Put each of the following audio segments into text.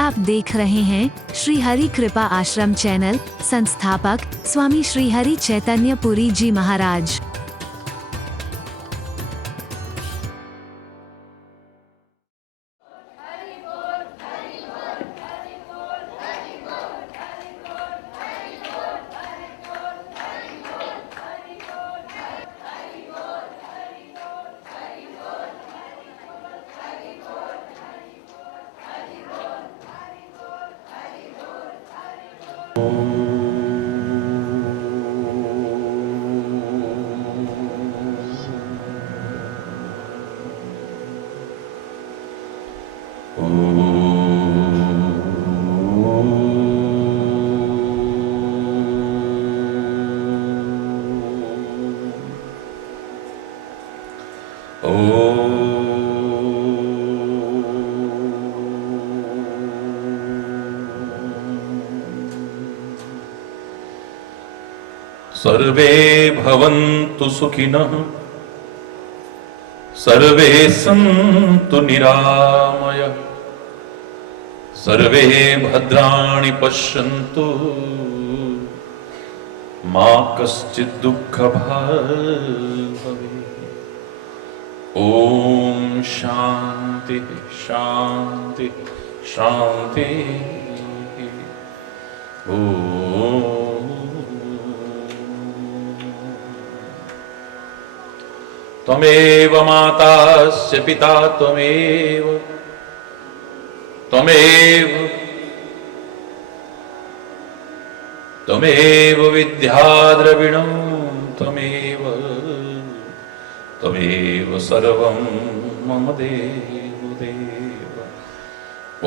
आप देख रहे हैं श्री हरि कृपा आश्रम चैनल। संस्थापक स्वामी श्री हरि चैतन्य पुरी जी महाराज। सर्वे भवन्तु सुखिनः, सर्वे सन्तु निरामयः, सर्वे भद्राणि पश्यन्तु, मा कश्चित् दुःखभाग् भवेत्। ओम शांति शांति शांति। ओम त्वमेव मातास्य पिता त्वमेव, त्वमेव त्वमेव विद्या द्रविणं त्वमेव, त्वमेव सर्वं मम देव देव।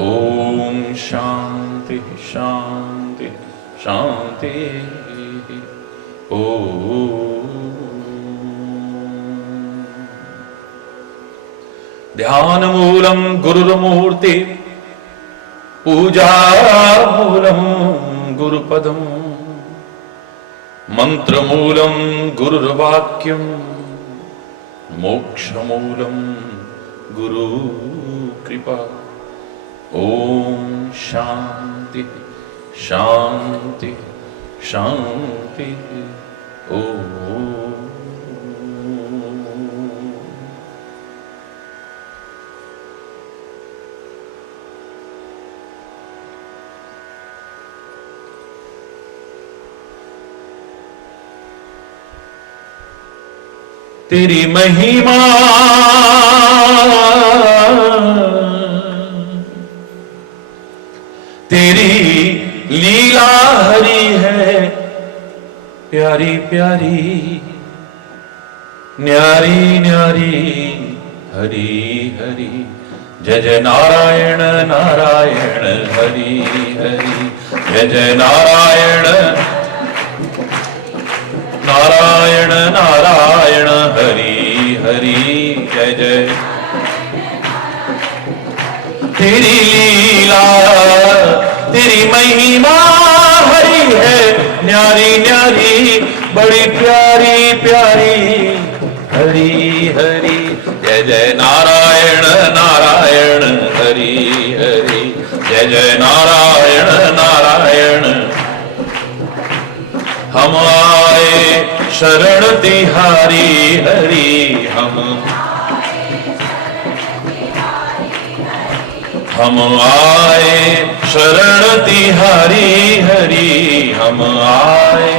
ओम शांति शांति शांति। ओम ध्यान मूलम गुरुर्मूर्ति, पूजा मूलम गुरुपदम, मंत्र मूलम गुरुर्वाक्यम, मोक्ष मूलम गुरु कृपा। ओम शांति शांति शांति। ओम तेरी महिमा तेरी लीला हरी है, प्यारी प्यारी न्यारी न्यारी हरी हरी। जय जय नारायण नारायण हरि हरि, जय जय नारायण नारायण नारायण हरि हरि। जय जय तेरी लीला तेरी महिमा हरी है, न्यारी न्यारी बड़ी प्यारी प्यारी हरि हरि। जय जय नारायण नारायण हरि हरि, जय जय नारायण नारायण। हम आए शरण तिहारी हरि, हम आए शरण तिहारी हरि, हम आए।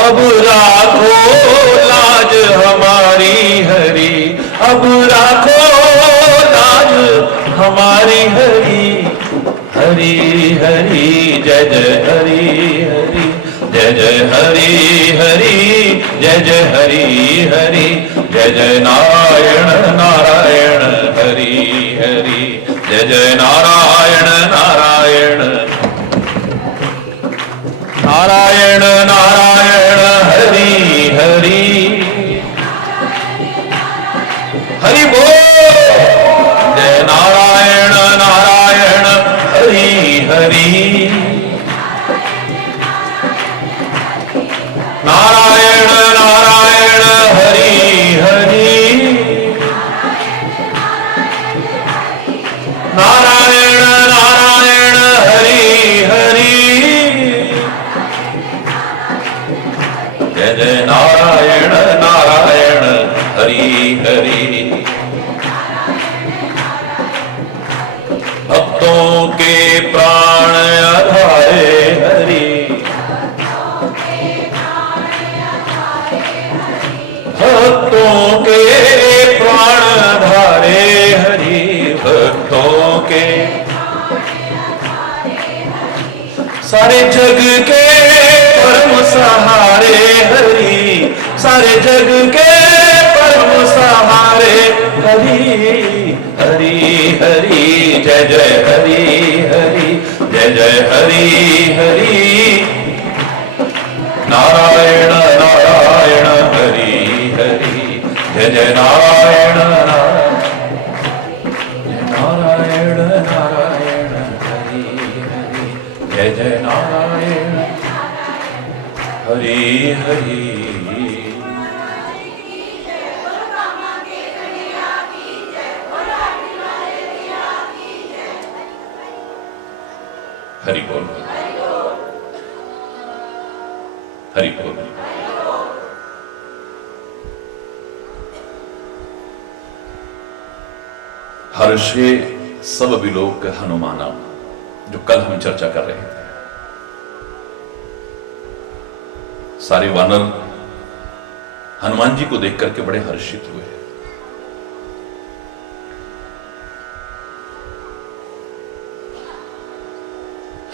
अब राखो लाज हमारी हरि, अब राखो लाज हमारी हरि हरि हरि। जय जय हरि हरि, जय जय हरि हरि, जय जय हरि हरि। जय जय नारायण नारायण हरि हरि, जय जय नारायण नारायण नारायण नारायण हरि हरि हरि बोल। जय नारायण नारायण हरि हरि, नारायण नारायण हरि हरि। के प्राण आधारे हरि, भक्तों के प्राण आधारे हरि, भक्तों के सारे जग के परम सहारे हरि, सारे जग के परम सहारे हरि, हरि हरि जय जय हरि हरि, जय जय हरि हरि, नारायण नारायण हरि हरि, जय जय नारायण नारायण, नारायण नारायण हरि हरि, जय जय नारायण हरि हरि। हरि बोल, हरि बोल। हर्षे सब विलोक हनुमाना, जो कल हम चर्चा कर रहे थे। सारे वानर हनुमान जी को देख करके बड़े हर्षित हुए।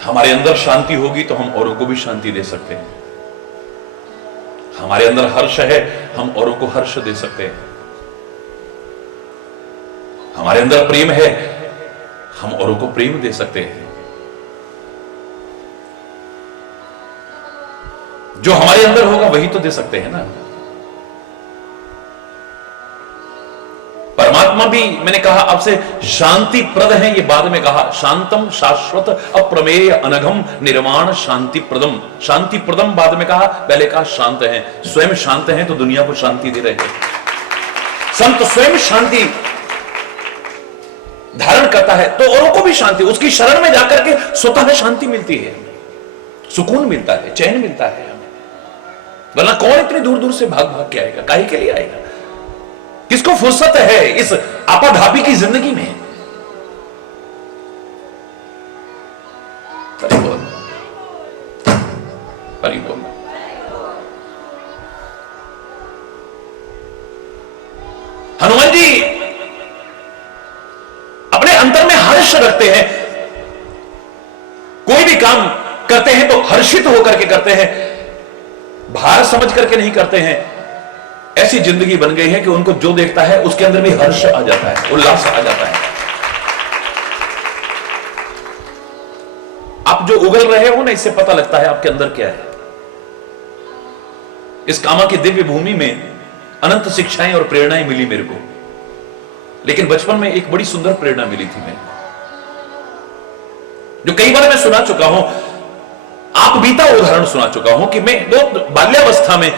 हमारे अंदर शांति होगी तो हम औरों को भी शांति दे सकते हैं। हमारे अंदर हर्ष है, हम औरों को हर्ष दे सकते हैं। हमारे अंदर प्रेम है, हम औरों को प्रेम दे सकते हैं। जो हमारे अंदर होगा वही तो दे सकते हैं ना। परमात्मा भी, मैंने कहा आपसे, शांति प्रद है, ये बाद में कहा। शांतम शाश्वत अप्रमेय अनघम निर्वाण शांति प्रदम। शांति प्रदम बाद में कहा, पहले कहा शांत है। स्वयं शांत है तो दुनिया को शांति दे रहे हैं। संत स्वयं शांति धारण करता है तो औरों को भी शांति, उसकी शरण में जाकर के स्वतः शांति मिलती है, सुकून मिलता है, चैन मिलता है हमें। वरना कौन इतनी दूर दूर से भाग भाग के आएगा? काहे के लिए आएगा? किसको फुर्सत है इस आपाधापी की जिंदगी में? हरि बोल, हरि बोल। हनुमान जी अपने अंतर में हर्ष रखते हैं। कोई भी काम करते हैं तो हर्षित होकर के करते हैं, भार समझ करके नहीं करते हैं। ऐसी जिंदगी बन गई है कि उनको जो देखता है उसके अंदर भी हर्ष आ जाता है, उल्लास आ जाता है। आप जो उगल रहे हो ना, इससे पता लगता है आपके अंदर क्या है। इस कामा की दिव्य भूमि में अनंत शिक्षाएं और प्रेरणाएं मिली मेरे को, लेकिन बचपन में एक बड़ी सुंदर प्रेरणा मिली थी मेरे को, जो कई बार मैं सुना चुका हूं। आप बीता उदाहरण सुना चुका हूं कि मैं बहुत बाल्यावस्था में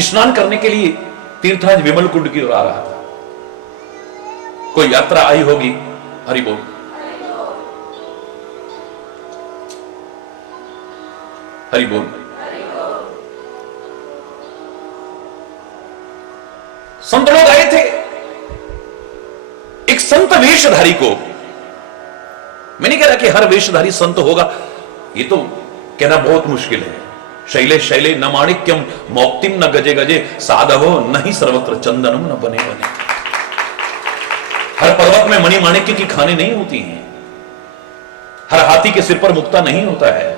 स्नान करने के लिए तीर्थराज विमल कुंड की ओर आ रहा था। कोई यात्रा आई होगी, हरि बोल, हरि बोल। संत लोग आए थे। एक संत वेशधारी को, मैं नहीं कह रहा कि हर वेशधारी संत होगा, ये तो कहना बहुत मुश्किल है। शैले शैले न माणिक्यम मौक्तिम न गजे गजे, साधवो नहीं सर्वत्र चंदनम न बने बने। हर पर्वत में मणि माणिक्य की खाने नहीं होती हैं, हर हाथी के सिर पर मुक्ता नहीं होता है,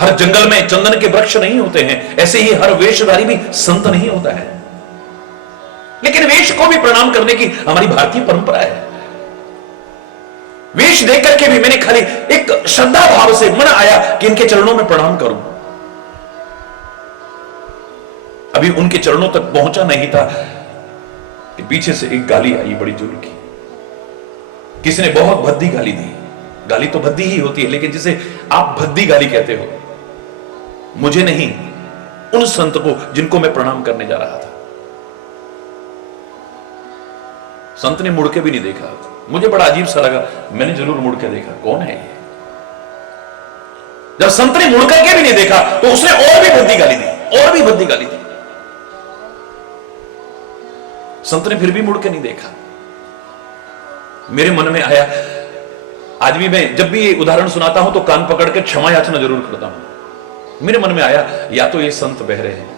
हर जंगल में चंदन के वृक्ष नहीं होते हैं। ऐसे ही हर वेशधारी भी संत नहीं होता है। लेकिन वेश को भी प्रणाम करने की हमारी भारतीय परंपरा है। वेश देख करके भी मैंने खाली एक श्रद्धा भाव से मन आया कि इनके चरणों में प्रणाम करूं। अभी उनके चरणों तक पहुंचा नहीं था कि पीछे से एक गाली आई बड़ी जोर की। किसी ने बहुत भद्दी गाली दी। गाली तो भद्दी ही होती है, लेकिन जिसे आप भद्दी गाली कहते हो, मुझे नहीं, उन संत को जिनको मैं प्रणाम करने जा रहा था। संत ने मुड़ के भी नहीं देखा। मुझे बड़ा अजीब सा लगा, मैंने जरूर मुड़ के देखा, कौन है ये? जब संत ने मुड़ करके भी नहीं देखा तो उसने और भी भद्दी गाली दी, और भी भद्दी गाली दी। संत ने फिर भी मुड़ के नहीं देखा। मेरे मन में आया, आज भी मैं जब भी ये उदाहरण सुनाता हूं तो कान पकड़ के क्षमा याचना जरूर करता हूं। मेरे मन में आया, या तो ये संत बहरे हैं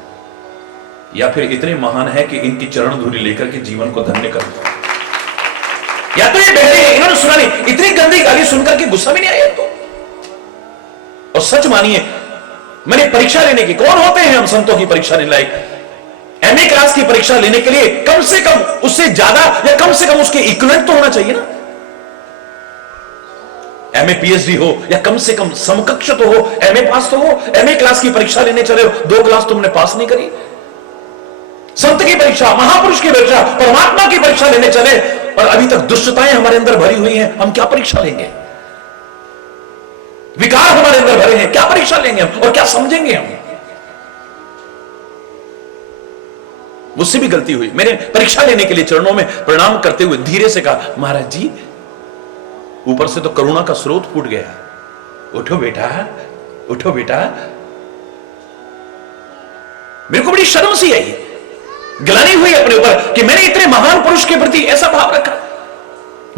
या फिर इतने महान है कि इनकी चरण धूलि लेकर के जीवन को धन्य कर दो। या तो ये बहरे हैं, इन्होंने सुना नहीं, इतनी गंदी गाली सुनकर के गुस्सा भी नहीं आया तो। और सच मानिए, मैंने परीक्षा लेने की, कौन होते हैं हम संतों की परीक्षा लेने लायक? एमए क्लास की परीक्षा लेने के लिए कम से कम उससे ज्यादा या कम से कम उसके इक्विवेलेंट तो होना चाहिए ना। एमए पीएचडी हो या कम से कम समकक्ष तो हो, एमए पास तो हो। एमए क्लास की परीक्षा लेने चले हो, 2 क्लास तुमने पास नहीं करी। संत की परीक्षा, महापुरुष की परीक्षा, परमात्मा की परीक्षा लेने चले और अभी तक दुष्टताएं हमारे अंदर भरी हुई हैं, हम क्या परीक्षा लेंगे? विकार हमारे अंदर भरे हैं, क्या परीक्षा लेंगे हम और क्या समझेंगे हम? मुझसे भी गलती हुई। मैंने परीक्षा लेने के लिए चरणों में प्रणाम करते हुए धीरे से कहा, महाराज जी, ऊपर से तो करुणा का स्रोत फूट गया, उठो बेटा, उठो बेटा। मेरे को बड़ी शर्म सी आई, गिलानी हुई अपने ऊपर कि मैंने इतने महान पुरुष के प्रति ऐसा भाव रखा।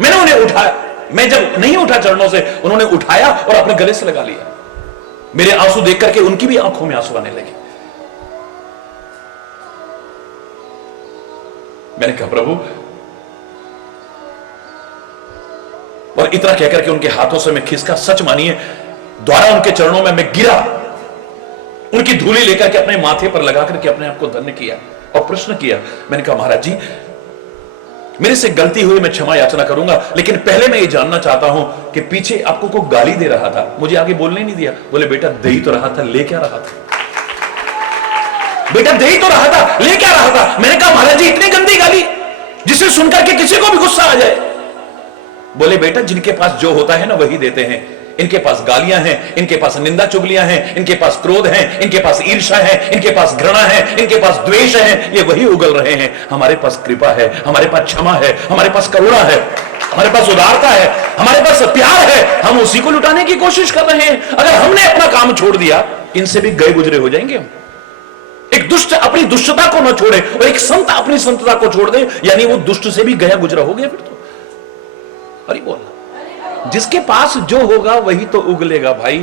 मैंने उन्हें उठाया, मैं जब नहीं उठा चरणों से, उन्होंने उठाया और अपने गले से लगा लिया। मेरे आंसू देख करके उनकी भी आंखों में आंसू आने लगे। मैंने कहा, प्रभु, और इतना कहकर के उनके हाथों से मैं खिसका, सच मानिए, द्वारा उनके चरणों में मैं गिरा, उनकी धूली लेकर के अपने माथे पर लगा करके अपने आप को धन्य किया और प्रश्न किया। मैंने कहा, महाराज जी, मेरे से गलती हुई, मैं क्षमा याचना करूंगा, लेकिन पहले मैं ये जानना चाहता हूं कि पीछे आपको कोई गाली दे रहा था, मुझे आगे बोलने नहीं दिया। बोले, बेटा दे ही तो रहा था, ले क्या रहा था? बेटा दे ही तो रहा था, ले क्या रहा था? मैंने कहा, महाराज जी, इतनी गंदी गाली जिसे सुनकर के किसी को भी गुस्सा आ जाए। बोले, बेटा जिनके पास जो होता है ना वही देते हैं। इनके पास गालियां हैं, इनके पास निंदा चुगलियां हैं, इनके पास क्रोध है, इनके पास ईर्ष्या है, इनके पास घृणा है, इनके पास द्वेष है, ये वही उगल रहे हैं। हमारे पास कृपा है, हमारे पास क्षमा है, हमारे पास करुणा है, हमारे पास उदारता है, हमारे पास प्यार है, हम उसी को लुटाने की कोशिश कर रहे हैं। अगर हमने अपना काम छोड़ दिया, इनसे भी गए गुजरे हो जाएंगे हम। एक दुष्ट अपनी दुष्टता को न छोड़े और एक संत अपनी संतता को छोड़ दे, यानी वो दुष्ट से भी गया गुजरा हो गया। फिर तो अरे बोल, जिसके पास जो होगा वही तो उगलेगा भाई।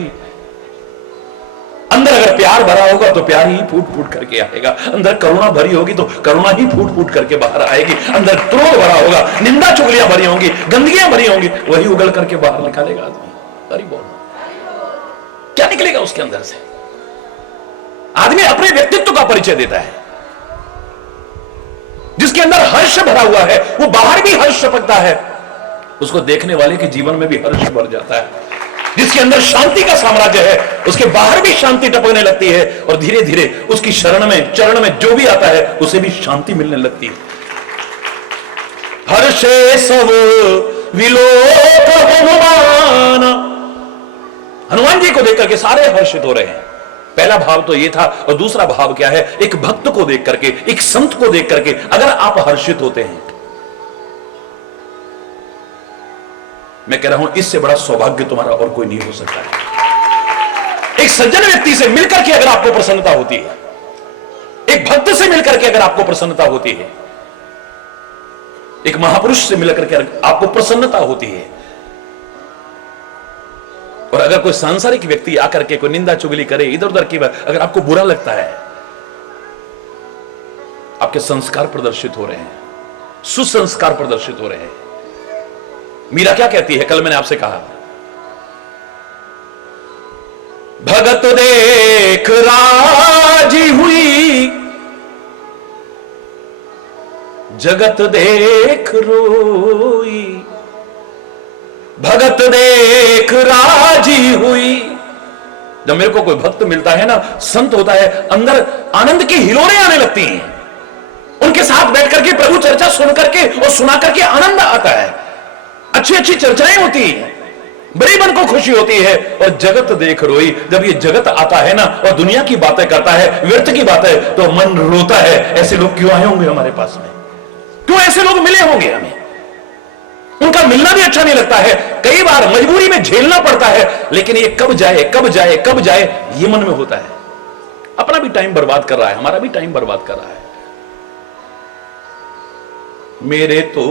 अंदर अगर प्यार भरा होगा तो प्यार ही फूट फूट करके आएगा, अंदर करुणा भरी होगी तो करुणा ही फूट फूट करके बाहर आएगी, अंदर क्रोध भरा होगा, निंदा चुगलियां भरी होंगी, गंदगियां भरी होंगी, वही उगल करके बाहर निकालेगा आदमी। अरे बोल, क्या निकलेगा उसके अंदर से? आदमी अपने व्यक्तित्व का परिचय देता है। जिसके अंदर हर्ष भरा हुआ है वो बाहर भी हर्ष टपकता है, उसको देखने वाले के जीवन में भी हर्ष भर जाता है। जिसके अंदर शांति का साम्राज्य है उसके बाहर भी शांति टपकने लगती है और धीरे धीरे उसकी शरण में चरण में जो भी आता है उसे भी शांति मिलने लगती है। हर्षे सब विलोक हनुमान, हनुमान जी को देख करके सारे हर्षित हो रहे हैं। पहला भाव तो ये था, और दूसरा भाव क्या है? एक भक्त को देख करके, एक संत को देख करके अगर आप हर्षित होते हैं, मैं कह रहा हूं इससे बड़ा सौभाग्य तुम्हारा और कोई नहीं हो सकता है। एक सज्जन व्यक्ति से मिलकर के अगर आपको प्रसन्नता होती है, एक भक्त से मिलकर के अगर आपको प्रसन्नता होती है, एक महापुरुष से मिलकर के आपको प्रसन्नता होती है, और अगर कोई सांसारिक व्यक्ति आकर के कोई निंदा चुगली करे, इधर उधर की बात, अगर आपको बुरा लगता है, आपके संस्कार प्रदर्शित हो रहे हैं, सुसंस्कार प्रदर्शित हो रहे हैं। मीरा क्या कहती है? कल मैंने आपसे कहा, भगत देख राजी हुई, जगत देख रोई, भगत देख राजी हुई। जब मेरे को कोई भक्त मिलता है ना, संत होता है, अंदर आनंद की हिलोरें आने लगती हैं। उनके साथ बैठ करके प्रभु चर्चा सुन करके और सुना करके आनंद आता है, अच्छी अच्छी चर्चाएं होती हैं, बड़ी मन को खुशी होती है। और जगत देख रोई, जब ये जगत आता है ना और दुनिया की बातें करता है, व्यर्थ की बातें, तो मन रोता है। ऐसे लोग क्यों आए होंगे हमारे पास में? क्यों ऐसे लोग मिले होंगे हमें? उनका मिलना भी अच्छा नहीं लगता है, कई बार मजबूरी में झेलना पड़ता है, लेकिन ये कब जाए कब जाए कब जाए, ये मन में होता है। अपना भी टाइम बर्बाद कर रहा है, हमारा भी टाइम बर्बाद कर रहा है। मेरे तो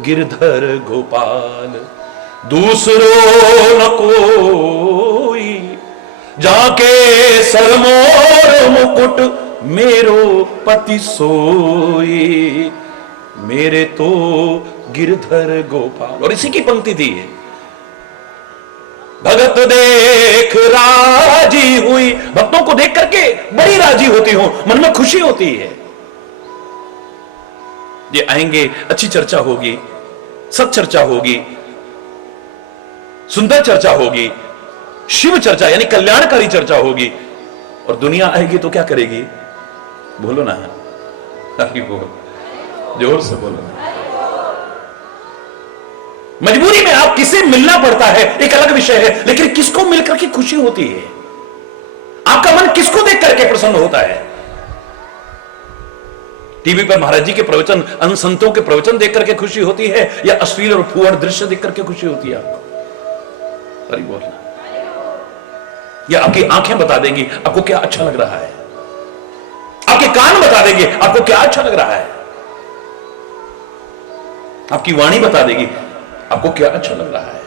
गिरधर गोपाल। दूसरो न कोई जाके सरमोर मुकुट मेरो पति सोई, मेरे तो गिरधर गोपाल। और इसी की पंक्ति थी, भगत देख राजी हुई। भक्तों को देख करके बड़ी राजी होती हूं, मन में खुशी होती है। ये आएंगे, अच्छी चर्चा होगी, सत चर्चा होगी, सुंदर चर्चा होगी, शिव चर्चा यानी कल्याणकारी चर्चा होगी। और दुनिया आएगी तो क्या करेगी? बोलो ना, बोलो, जोर से बोलो ना। मजबूरी में आप किसे मिलना पड़ता है एक अलग विषय है, लेकिन किसको मिलकर के खुशी होती है? आपका मन किसको देख करके प्रसन्न होता है? टीवी पर महाराज जी के प्रवचन, अनसंतों के प्रवचन देख करके खुशी होती है, या अश्लील और फूहड़ दृश्य देख करके खुशी होती है आपको? अरे बोलना। या आपकी आंखें बता देंगी आपको क्या अच्छा लग रहा है, आपके कान बता देंगे आपको क्या अच्छा लग रहा है, आपकी वाणी बता देगी आपको क्या अच्छा लग रहा है।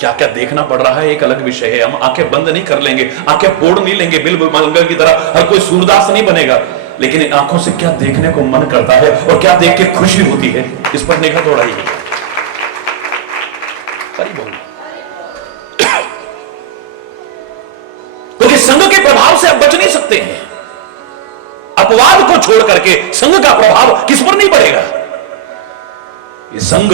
क्या क्या देखना पड़ रहा है एक अलग विषय है। हम आंखें बंद नहीं कर लेंगे, आंखें फोड़ नहीं लेंगे बिल मंगल की तरह, हर कोई सूरदास नहीं बनेगा, लेकिन इन आंखों से क्या देखने को मन करता है और क्या देख के खुशी होती है, इस पर निगाह दौड़ाइए। क्योंकि संघ के प्रभाव से आप बच नहीं सकते हैं। अपवाद को छोड़ करके संघ का प्रभाव किस पर नहीं पड़ेगा? ये संघ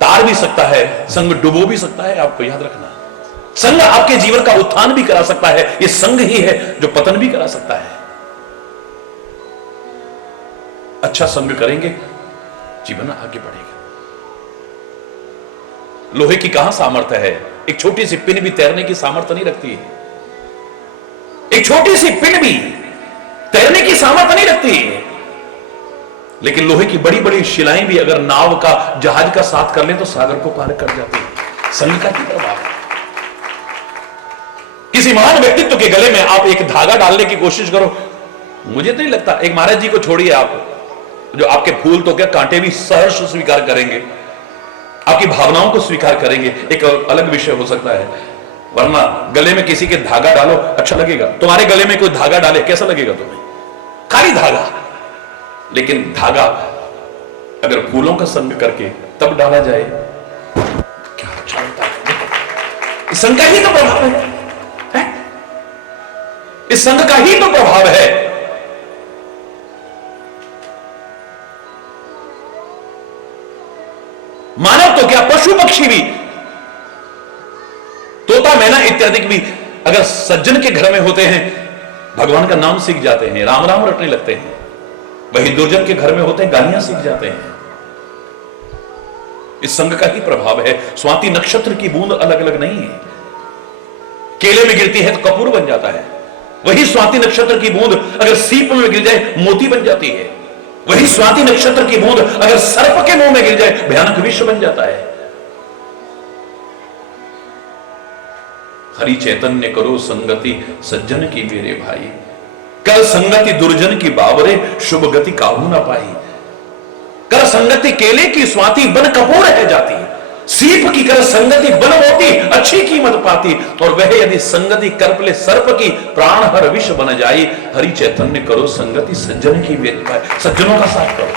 तार भी सकता है, संघ डुबो भी सकता है, आपको याद रखना। संघ आपके जीवन का उत्थान भी करा सकता है, ये संघ ही है जो पतन भी करा सकता है। अच्छा संघ करेंगे, जीवन आगे बढ़ेगा। लोहे की कहां सामर्थ्य है? एक छोटी सी पिन भी तैरने की सामर्थ्य नहीं रखती है। एक छोटी सी पिन भी तैरने की सामर्थ्य नहीं रखती है। लेकिन लोहे की बड़ी बड़ी शिलाएं भी अगर नाव का, जहाज का साथ कर लें तो सागर को पार कर जाती है। संघ का क्या प्रभाव है? किसी महान व्यक्तित्व के गले में आप एक धागा डालने की कोशिश करो, मुझे तो नहीं लगता, एक महाराज जी को छोड़िए आप, जो आपके फूल तो क्या कांटे भी सहर्ष स्वीकार करेंगे, आपकी भावनाओं को स्वीकार करेंगे, एक अलग विषय हो सकता है। वरना गले में किसी के धागा डालो अच्छा लगेगा, तुम्हारे गले में कोई धागा डाले कैसा लगेगा तुम्हें? खाली धागा। लेकिन धागा अगर फूलों का संग करके तब डाला जाए क्या अच्छा होता है। इस संग का ही तो प्रभाव है? इस संग का ही तो प्रभाव है। मानव तो क्या, पशु पक्षी भी, तोता मैना इत्यादि भी अगर सज्जन के घर में होते हैं भगवान का नाम सीख जाते हैं, राम राम रटने लगते हैं। वही दुर्जन के घर में होते हैं गालियां सीख जाते हैं। इस संग का ही प्रभाव है। स्वाति नक्षत्र की बूंद अलग अलग नहीं है। केले में गिरती है तो कपूर बन जाता है, वही स्वाति नक्षत्र की बूंद अगर सीप में गिर जाए मोती बन जाती है, वही स्वाति नक्षत्र की बूंद अगर सर्प के मुंह में गिर जाए भयानक विष बन जाता है। हरि चैतन्य करो संगति सज्जन की मेरे भाई, कर संगति दुर्जन की बावरे शुभ गति काहू ना पाई। कर संगति केले की स्वाति बन कपूर है जाती, सीप की कर संगति बन मोती अच्छी कीमत पाती, और वह यदि संगति करपले सर्प की प्राण हर विष बन जाई। हरि चैतन्य करो संगति सज्जन की मेरे भाई, सज्जनों का साथ करो।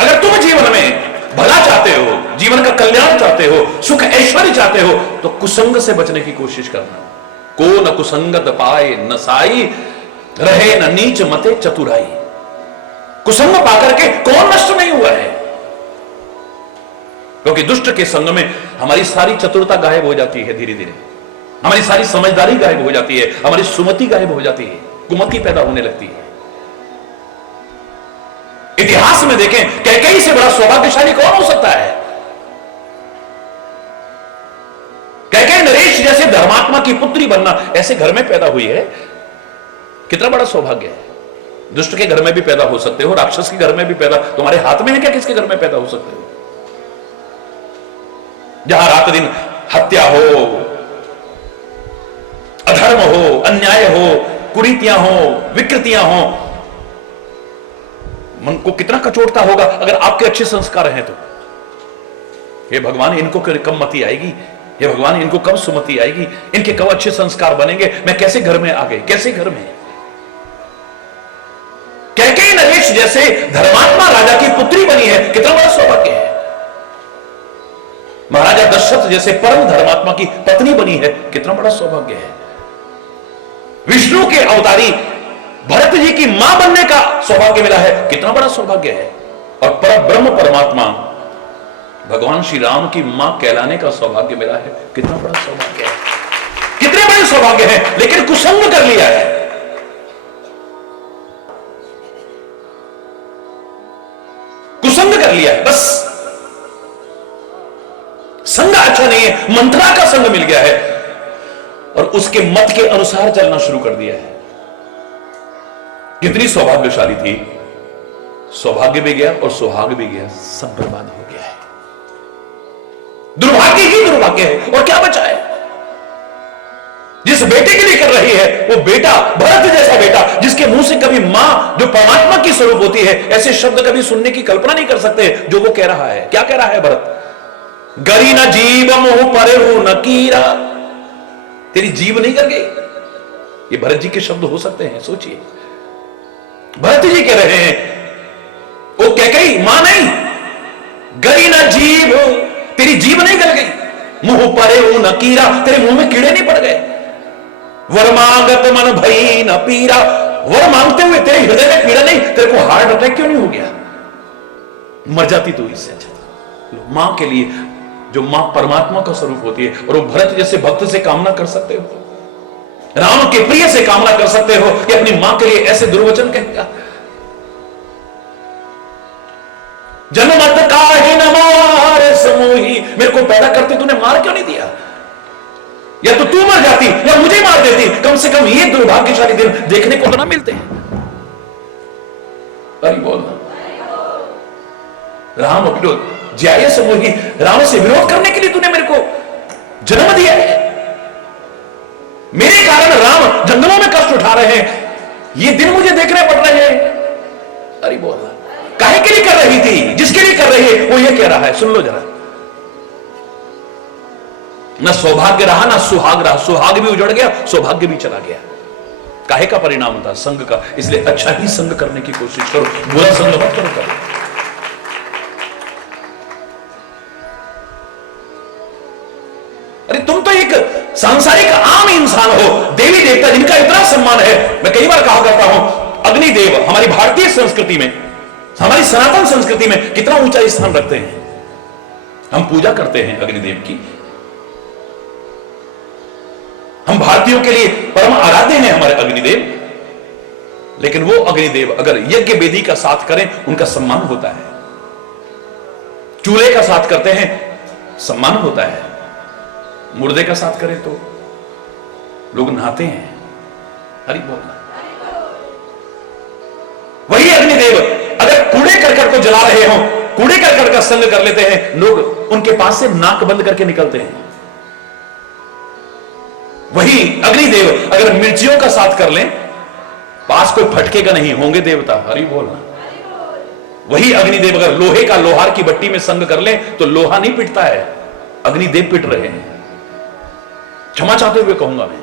अगर तुम जीवन में भला चाहते हो, जीवन का कल्याण चाहते हो, सुख ऐश्वर्य चाहते हो, तो कुसंग से बचने की कोशिश करना। को न कुसंगत पाए न साई, रहे न नीच मते चतुराई। कुसंग पाकर के कौन नष्ट नहीं हुआ है? क्योंकि दुष्ट के संग में हमारी सारी चतुरता गायब हो जाती है, धीरे धीरे हमारी सारी समझदारी गायब हो जाती है, हमारी सुमति गायब हो जाती है, कुमति पैदा होने लगती है। इतिहास में देखें कैकेयी से बड़ा सौभाग्यशाली कौन हो सकता है? कैकेयी नरेश जैसे धर्मात्मा की पुत्री बनना, ऐसे घर में पैदा हुई है, कितना बड़ा सौभाग्य है। दुष्ट के घर में भी पैदा हो सकते हो, राक्षस के घर में भी पैदा, तुम्हारे हाथ में है क्या किसके घर में पैदा हो सकते हो? जहां रात दिन हत्या हो, अधर्म हो, अन्याय हो, कुरीतियां हो, विकृतियां हो, मन को कितना कचोटता होगा अगर आपके अच्छे संस्कार हैं तो। हे भगवान, इनको कब मति आएगी, हे भगवान इनको कब सुमति आएगी, इनके कब अच्छे संस्कार बनेंगे, मैं कैसे घर में आ गए, कैसे घर में। कैकेयी नरेश जैसे धर्मात्मा राजा की पुत्री बनी है, कितना बड़ा सौभाग्य है। महाराजा दशरथ जैसे परम धर्मात्मा की पत्नी बनी है, कितना बड़ा सौभाग्य है। विष्णु के अवतारी भरत जी की मां बनने का सौभाग्य मिला है, कितना बड़ा सौभाग्य है। और पर ब्रह्म परमात्मा भगवान श्री राम की मां कहलाने का सौभाग्य मिला है, कितना बड़ा सौभाग्य है। कितने बड़े सौभाग्य है, लेकिन कुसंग कर लिया है। कुसंग कर लिया है, बस संग अच्छा नहीं है, मंत्रा का संग मिल गया है और उसके मत के अनुसार चलना शुरू कर दिया है। कितनी सौभाग्यशाली थी, सौभाग्य भी गया और सुहाग भी गया, सब बर्बाद हो गया है। दुर्भाग्य ही दुर्भाग्य है, और क्या बचा है। जिस बेटे के लिए कर रही है वो बेटा, भरत जैसा बेटा, जिसके मुंह से कभी मां जो परमात्मा की स्वरूप होती है ऐसे शब्द कभी सुनने की कल्पना नहीं कर सकते जो वो कह रहा है। क्या कह रहा है भरत? गरी न जीव मुंह परे हो न कीरा, तेरी जीव नहीं कर गई। ये भरत जी के शब्द हो सकते हैं, सोचिए। भरत जी कह रहे हैं, वो कैकेयी मां नहीं, गरी न जीव, तेरी जीव नहीं गल गई। मुंह परे हो न कीरा, तेरे मुंह में कीड़े नहीं पड़ गए। वर मांगत मन भई न पीरा, वर मांगते हुए तेरे हृदय में पीड़ा नहीं, तेरे को हार्ट अटैक क्यों नहीं हो गया? मर जाती तू इससे अच्छा। मां के लिए, जो मां परमात्मा का स्वरूप होती है, और वो भरत जैसे भक्त से कामना कर सकते हो, राम के प्रिय से कामना कर सकते हो कि अपनी मां के लिए ऐसे दुर्वचन कहेगा? जन्म मत काहे न मारे समूही, मेरे को पैदा करते तूने मार क्यों नहीं दिया? या तो तू मर जाती या मुझे मार देती, कम से कम ये दुर्भाग्यशाली दिन देखने को तो ना मिलते। अरे बोलना, राम विरोध ज्याय समूही, राम से विरोध करने के लिए तूने मेरे को जन्म दिया है। मेरे कारण राम जंगलों में कष्ट उठा रहे हैं, ये दिन मुझे देखने पड़ रहे हैं। अरे बोलना, काहे के लिए कर रही थी? जिसके लिए कर रही है वो ये कह रहा है, सुन लो जरा। ना सौभाग्य रहा ना सुहाग रहा, सुहाग भी उजड़ गया, सौभाग्य भी चला गया। काहे का परिणाम था? संग का। इसलिए अच्छा ही संग करने की कोशिश करो, बुरा संग मत करो। अरे तुम तो एक सांसारिक आम इंसान हो, देवी देवता जिनका इतना सम्मान है। मैं कई बार कहा करता हूं, अग्निदेव हमारी भारतीय संस्कृति में, हमारी सनातन संस्कृति में कितना ऊंचा स्थान रखते हैं। हम पूजा करते हैं अग्निदेव की, हम भारतीयों के लिए परम आराध्य हैं हमारे अग्निदेव। लेकिन वो अग्निदेव अगर यज्ञ वेदी का साथ करें, उनका सम्मान होता है। चूल्हे का साथ करते हैं, सम्मान होता है। मुर्दे का साथ करें तो लोग नहाते हैं। हरि बोलना। वही अग्निदेव अगर कूड़े करकट को जला रहे हो, कूड़े करकट का संग कर लेते हैं, लोग उनके पास से नाक बंद करके निकलते हैं। वही अग्निदेव अगर मिर्चियों का साथ कर लें, पास कोई फटकेगा नहीं, होंगे देवता। हरि बोलना। वही अग्निदेव अगर लोहे का लोहार की भट्टी में संग कर ले तो लोहा नहीं पिटता है, अग्निदेव पिट रहे हैं। क्षमा चाहते हुए कहूंगा मैं,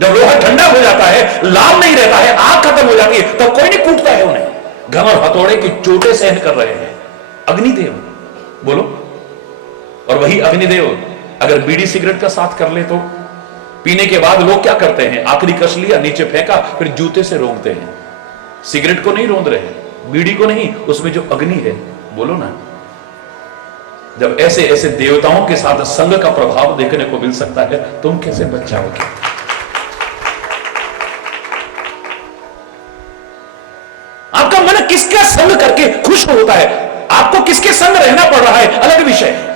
जब लोहा ठंडा हो जाता है, लाल नहीं रहता है, आग खत्म हो जाती है, तब कोई नहीं कूटता है उन्हें। घन और हथौड़े की चोटें सहन कर रहे हैं अग्निदेव। बोलो। और वही अग्निदेव अगर बीड़ी सिगरेट का साथ कर ले तो पीने के बाद लोग क्या करते हैं? आखिरी कस लिया, नीचे फेंका, फिर जूते से रोंगते हैं। सिगरेट को नहीं रोंद रहे, बीड़ी को नहीं, उसमें जो अग्नि है। बोलो ना। जब ऐसे ऐसे देवताओं के साथ संग का प्रभाव देखने को मिल सकता है, तुम कैसे बच जाओगे? आपका मन किसका संग करके खुश होता है, आपको किसके संग रहना पड़ रहा है, अलग विषय है।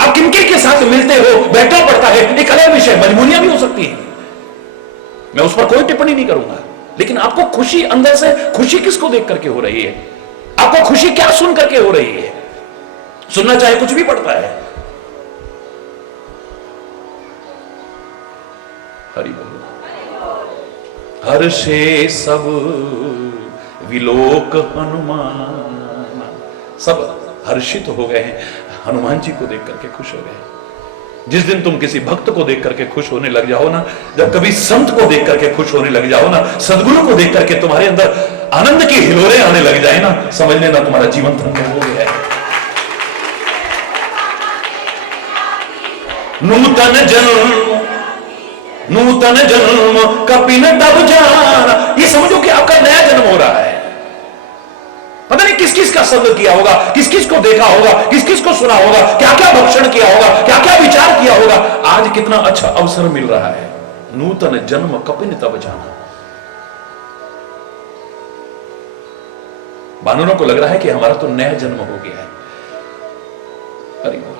आप किनके के साथ मिलते हो, बैठना पड़ता है, एक अलग विषय। मजबूरियां भी हो सकती है, मैं उस पर कोई टिप्पणी नहीं करूंगा। लेकिन आपको खुशी, अंदर से खुशी किसको देख करके हो रही है? आपको खुशी क्या सुन करके हो रही है? सुनना चाहे कुछ भी पड़ता है। हरि बोल। हर्षे सब विलोक हनुमान, सब हर्षित हो गए हैं, हनुमान जी को देख करके खुश हो गए। जिस दिन तुम किसी भक्त को देख करके खुश होने लग जाओ ना, जब कभी संत को देख करके खुश होने लग जाओ ना, सदगुरु को देख करके तुम्हारे अंदर आनंद की हिलोरे आने लग जाए ना, समझ लेना तुम्हारा जीवन धन्य हो गया है। नूतन जन्म कपिन तब जाना, ये समझो कि आपका नया जन्म हो रहा है। पता नहीं किस किस का संग किया होगा, किस किस को देखा होगा, किस किस को सुना होगा, क्या क्या भक्षण किया होगा, क्या क्या विचार किया होगा। आज कितना अच्छा अवसर मिल रहा है। नूतन जन्म कपिन तब जाना। बानरों को लग रहा है कि हमारा तो नया जन्म हो गया है। हरि बोल।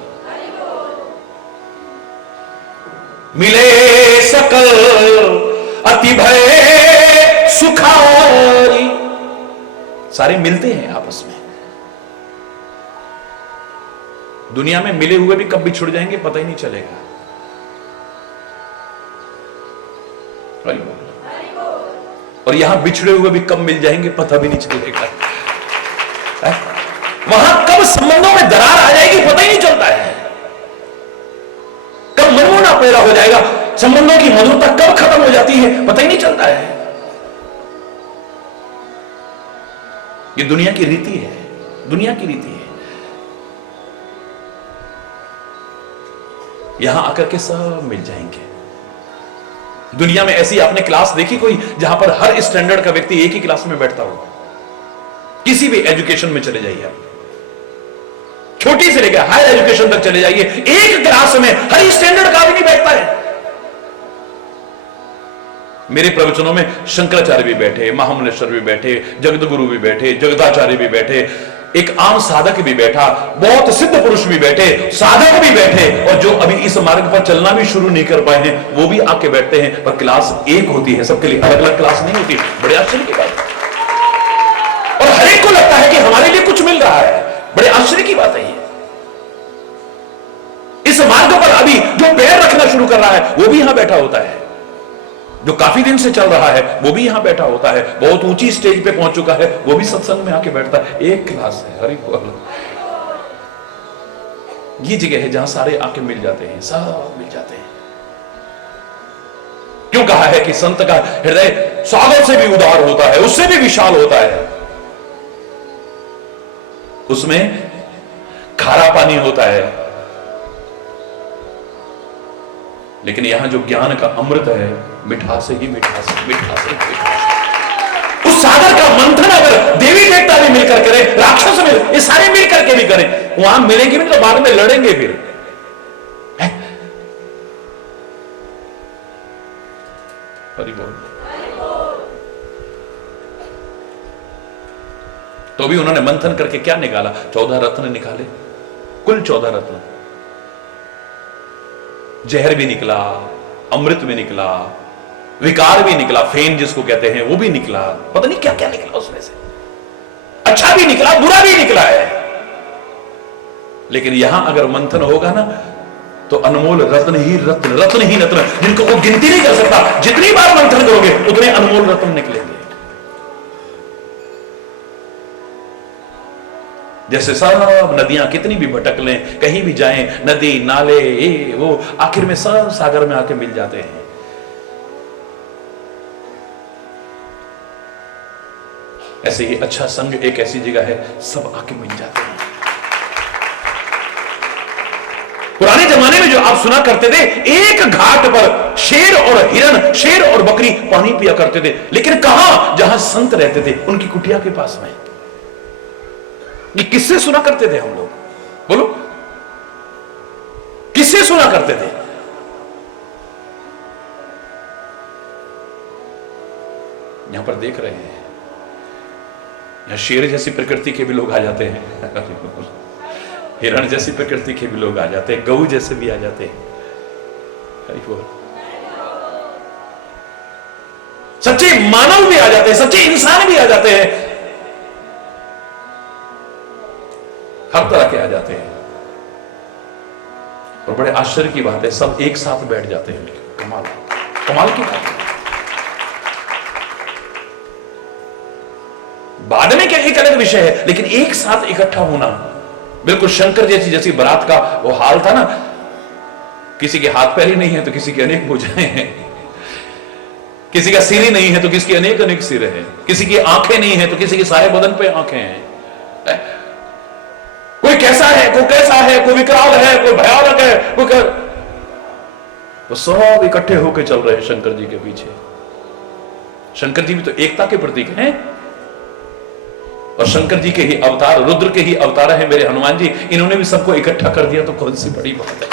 मिले सकल अति भय सुखारी, सारे मिलते हैं आपस में। दुनिया में मिले हुए भी कब बिछुड़ जाएंगे पता ही नहीं चलेगा। और यहां बिछड़े हुए भी कब मिल जाएंगे पता भी नहीं चलेगा। वहां कब संबंधों में दरार आ जाएगी पता ही नहीं चलता है। कब मनमुना पैदा हो जाएगा, संबंधों की मधुरता कब खत्म हो जाती है पता ही नहीं चलता है। ये दुनिया की रीति है, दुनिया की रीति है। यहां आकर के सब मिल जाएंगे। दुनिया में ऐसी आपने क्लास देखी कोई जहां पर हर स्टैंडर्ड का व्यक्ति एक ही क्लास में बैठता हो? किसी भी एजुकेशन में चले जाइए आप, छोटी से लेकर हायर एजुकेशन तक चले जाइए, एक क्लास में हर स्टैंडर्ड का भी नहीं बैठता है। मेरे प्रवचनों में शंकराचार्य भी बैठे, महामलेश्वर भी बैठे, जगतगुरु भी बैठे, जगदाचार्य भी बैठे, एक आम साधक भी बैठा, बहुत सिद्ध पुरुष भी बैठे, साधक भी बैठे, और जो अभी इस मार्ग पर चलना भी शुरू नहीं कर पाए हैं वो भी आके बैठते हैं। पर क्लास एक होती है, सबके लिए अलग अलग क्लास नहीं होती। बड़े आश्चर्य की बात है। और हर एक को लगता है कि हमारे लिए कुछ मिल रहा है। बड़े आश्चर्य की बात है ये। इस मार्ग पर अभी जो पैर रखना शुरू कर रहा है वो भी यहां बैठा होता है, जो काफी दिन से चल रहा है वो भी यहां बैठा होता है, बहुत ऊंची स्टेज पे पहुंच चुका है वो भी सत्संग में आके बैठता है। एक क्लास है। हरि बोल। ये जगह है जहां सारे आके मिल जाते हैं, सब मिल जाते हैं। क्यों कहा है कि संत का हृदय सागर से भी उदार होता है, उससे भी विशाल होता है, उसमें खारा पानी होता है, लेकिन यहां जो ज्ञान का अमृत है, मिठास ही मिठास, मिठास ही मिठास। उस सागर का मंथन अगर देवी देवता भी मिलकर करें, राक्षस मिल, ये सारे मिलकर के भी करें, वहां मिलेंगे भी तो बाद में लड़ेंगे फिर। हरि बोल। तो भी उन्होंने मंथन करके क्या निकाला? 14 रत्न निकाले, कुल 14 रत्न। जहर भी निकला, अमृत भी निकला, विकार भी निकला, फेन जिसको कहते हैं वो भी निकला, पता नहीं क्या क्या निकला उसमें से। अच्छा भी निकला, बुरा भी निकला है। लेकिन यहां अगर मंथन होगा ना तो अनमोल रत्न ही रत्न, रत्न ही रत्न, जिनको कोई गिनती नहीं कर सकता। जितनी बार मंथन करोगे उतने अनमोल रत्न निकलेंगे। जैसे सब नदियां कितनी भी भटक लें, कहीं भी जाएं, नदी नाले ये वो, आखिर में सब सागर में आके मिल जाते हैं। ऐसे ही अच्छा संग एक ऐसी जगह है, सब आके मिल जाते हैं। पुराने जमाने में जो आप सुना करते थे, एक घाट पर शेर और हिरण, शेर और बकरी पानी पिया करते थे, लेकिन कहां? जहां संत रहते थे उनकी कुटिया के पास में। ये किससे सुना करते थे हम लोग? बोलो, किससे सुना करते थे? यहां पर देख रहे हैं, यहां शेर जैसी प्रकृति के भी लोग आ जाते हैं, हिरण जैसी प्रकृति के भी लोग आ जाते हैं, गऊ जैसे भी आ जाते हैं। सच्चे मानव भी आ जाते हैं, सच्चे इंसान भी आ जाते हैं, हर तरह के आ जाते हैं। और बड़े आश्चर्य की बात है, सब एक साथ बैठ जाते हैं। कमाल। कमाल की बात है। बाद में क्या एक अलग विषय है, लेकिन एक साथ इकट्ठा होना, बिल्कुल शंकर जैसी बारात का वो हाल था ना, किसी के हाथ पैर ही नहीं है तो किसी के अनेक भुजाएं हैं, किसी का सिर ही नहीं है तो किसी के अनेक अनेक सिर है, किसी की आंखें नहीं है तो किसी के सारे बदन पे आंखें हैं। कोई कैसा है, कोई कैसा है, कोई विकराल है, कोई भयानक है, कोई तो सब इकट्ठे होकर चल रहे हैं शंकर जी के पीछे। शंकर जी भी तो एकता के प्रतीक हैं, और शंकर जी के ही अवतार, रुद्र के ही अवतार हैं मेरे हनुमान जी, इन्होंने भी सबको इकट्ठा कर दिया, तो कौन सी बड़ी बात है?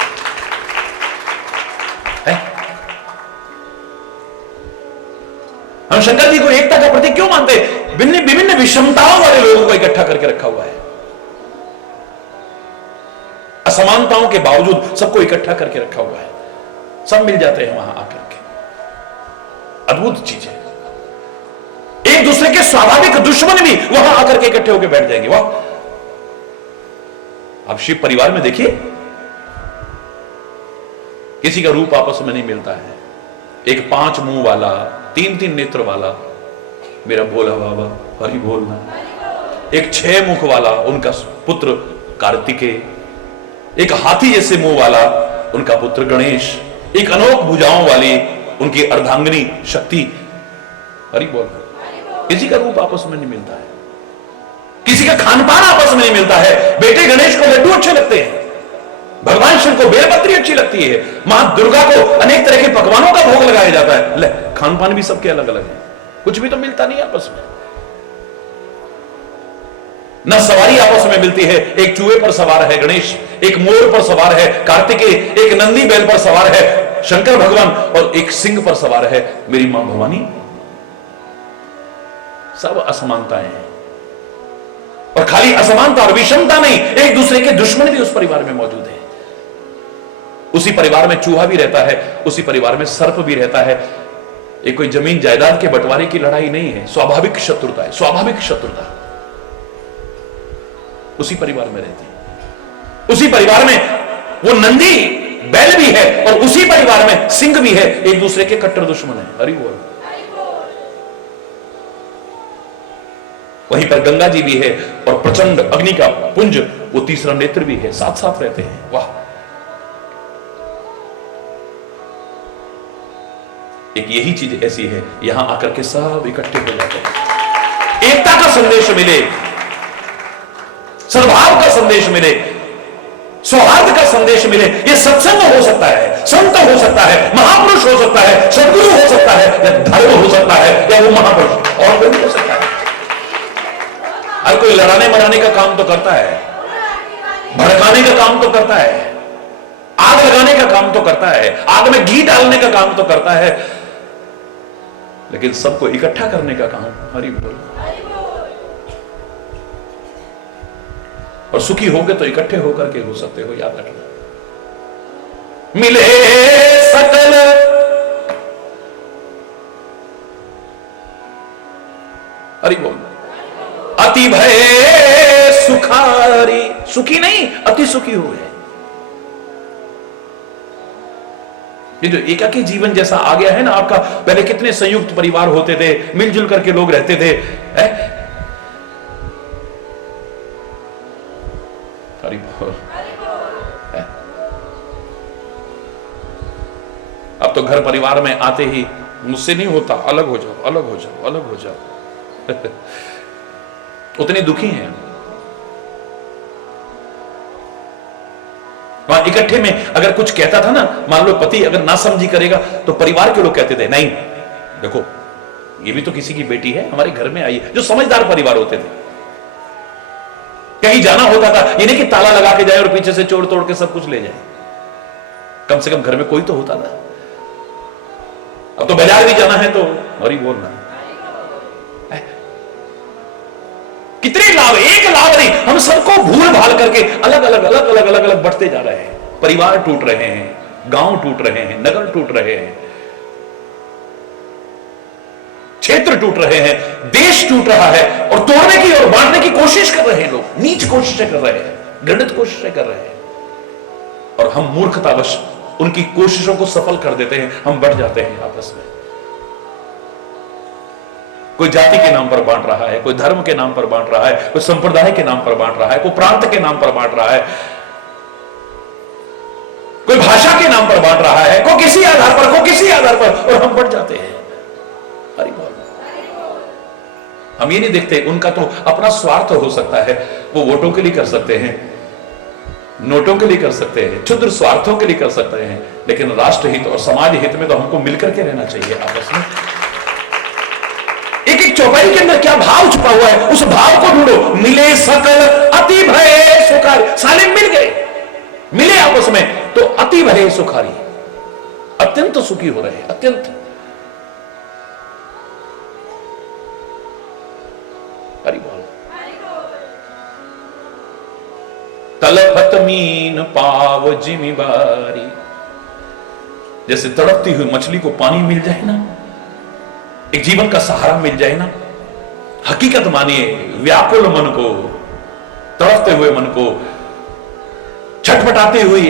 हम शंकर जी को एकता का प्रतीक क्यों मानते? विभिन्न विषमताओं वाले लोगों को इकट्ठा करके रखा हुआ है, असमानताओं के बावजूद सबको इकट्ठा करके रखा हुआ है, सब मिल जाते हैं वहां आकर के। अद्भुत चीज है। एक दूसरे के स्वाभाविक दुश्मन भी वहां आकर के इकट्ठे होकर बैठ जाएंगे। वाह! अब शिव परिवार में देखिए, किसी का रूप आपस में नहीं मिलता है। एक 5 मुंह वाला, 3 नेत्र वाला मेरा भोला बाबा हरि बोलना, एक 6 मुख वाला उनका पुत्र कार्तिकेय, एक हाथी जैसे मुंह वाला उनका पुत्र गणेश, एक अनोख भुजाओं वाली उनकी अर्धांगिनी शक्ति। हरि बोल। किसी का रूप आपस में नहीं मिलता है, किसी का खानपान आपस में नहीं मिलता है। बेटे गणेश को लड्डू अच्छे लगते हैं, भगवान शिव को बेलपत्री अच्छी लगती है, मां दुर्गा को अनेक तरह के पकवानों का भोग लगाया जाता है। ले, खानपान भी सबके अलग अलग है, कुछ भी तो मिलता नहीं आपस में। न सवारी आपस में मिलती है, एक चूहे पर सवार है गणेश, एक मोर पर सवार है कार्तिकेय, एक नंदी बैल पर सवार है शंकर भगवान, और एक सिंह पर सवार है मेरी मां भवानी। सब असमानताएं हैं, और खाली असमानता और विषमता नहीं, एक दूसरे के दुश्मन भी उस परिवार में मौजूद है। उसी परिवार में चूहा भी रहता है, उसी परिवार में सर्प भी रहता है। ये कोई जमीन जायदाद के बंटवारे की लड़ाई नहीं है, स्वाभाविक शत्रुता है, स्वाभाविक शत्रुता उसी परिवार में रहती है। उसी परिवार में वो नंदी बैल भी है, और उसी परिवार में सिंह भी है, एक दूसरे के कट्टर दुश्मन है। हरि बोल। वहीं पर गंगा जी भी है, और प्रचंड अग्नि का पुंज, वो तीसरा नेत्र भी है, साथ साथ रहते हैं। वाह! एक यही चीज ऐसी है, यहां आकर के सब इकट्ठे हो जाते हैं। एकता का संदेश मिले, सद्भाव का संदेश मिले, सौहार्द का संदेश मिले। यह सत्संग हो सकता है, संत हो सकता है, महापुरुष हो सकता है, सदगुरु हो सकता है, या धर्म हो सकता है, या वो महापुरुष और कोई हो सकता है। हर कोई लड़ाने मराने का काम तो करता है, भड़काने का काम तो करता है, आग लगाने का काम तो करता है, आग में घी डालने का काम तो करता है, लेकिन सबको इकट्ठा करने का काम हरि बोल। और सुखी होगे तो इकट्ठे होकर के हो सकते हो, याद रखना। मिले सकल हरि बोल। अति भय सुखारी, सुखी नहीं अति सुखी हुए। ये जो एकाकी जीवन जैसा आ गया है ना आपका, पहले कितने संयुक्त परिवार होते थे, मिलजुल करके लोग रहते थे, अब तो घर परिवार में आते ही मुझसे नहीं होता, अलग हो जाओ, अलग हो जाओ, अलग हो जाओ। उतने दुखी हैं। वहां इकट्ठे में अगर कुछ कहता था ना, मान लो पति अगर ना समझी करेगा, तो परिवार के लोग कहते थे नहीं देखो ये भी तो किसी की बेटी है, हमारे घर में आई है। जो समझदार परिवार होते थे, कहीं जाना होता था, ये नहीं कि ताला लगा के जाए और पीछे से चोर तोड़ के सब कुछ ले जाए, कम से कम घर में कोई तो होता था। अब तो बाजार भी जाना है तो हरि बोलना। कितने लाभ, एक लाभ नहीं, हम सबको भूल भाल करके अलग अलग अलग अलग अलग अलग बढ़ते जा रहे हैं। परिवार टूट रहे हैं, गांव टूट रहे हैं, नगर टूट रहे हैं, क्षेत्र टूट रहे हैं, देश टूट रहा है, और तोड़ने की और बांटने की कोशिश कर रहे हैं लोग, नीच कोशिशें कर रहे हैं, घृणित कोशिशें कर रहे हैं। और हम मूर्खतावश उनकी कोशिशों को सफल कर देते हैं, हम बढ़ जाते हैं आपस में। कोई जाति के नाम पर बांट रहा है, कोई धर्म के नाम पर बांट रहा है, कोई संप्रदाय के नाम पर बांट रहा है, कोई प्रांत के नाम पर बांट रहा है, कोई भाषा के नाम पर बांट रहा है, कोई किसी आधार पर, कोई किसी आधार पर, और हम बढ़ जाते हैं। हरि बोल। हम ये नहीं देखते उनका तो अपना स्वार्थ हो सकता है, वो वोटों के लिए कर सकते हैं, नोटों के लिए कर सकते हैं, क्षुद्र स्वार्थों के लिए कर सकते हैं, लेकिन राष्ट्र हित और समाज हित में तो हमको मिलकर के रहना चाहिए आपस में। एक एक चौपाई के अंदर क्या भाव छुपा हुआ है, उस भाव को ढूंढो। मिले सकल अति भय सुखारी, साले मिल गए, मिले आपस में तो अति भय सुखारी, अत्यंत सुखी हो रहे, अत्यंत। हरि बोल। तलपत मीन पाव जिम्मेवारी, जैसे तड़पती हुई मछली को पानी मिल जाए ना, एक जीवन का सहारा मिल जाए ना, हकीकत मानिए व्याकुल मन को, तड़पते हुए मन को, छटपटाते हुए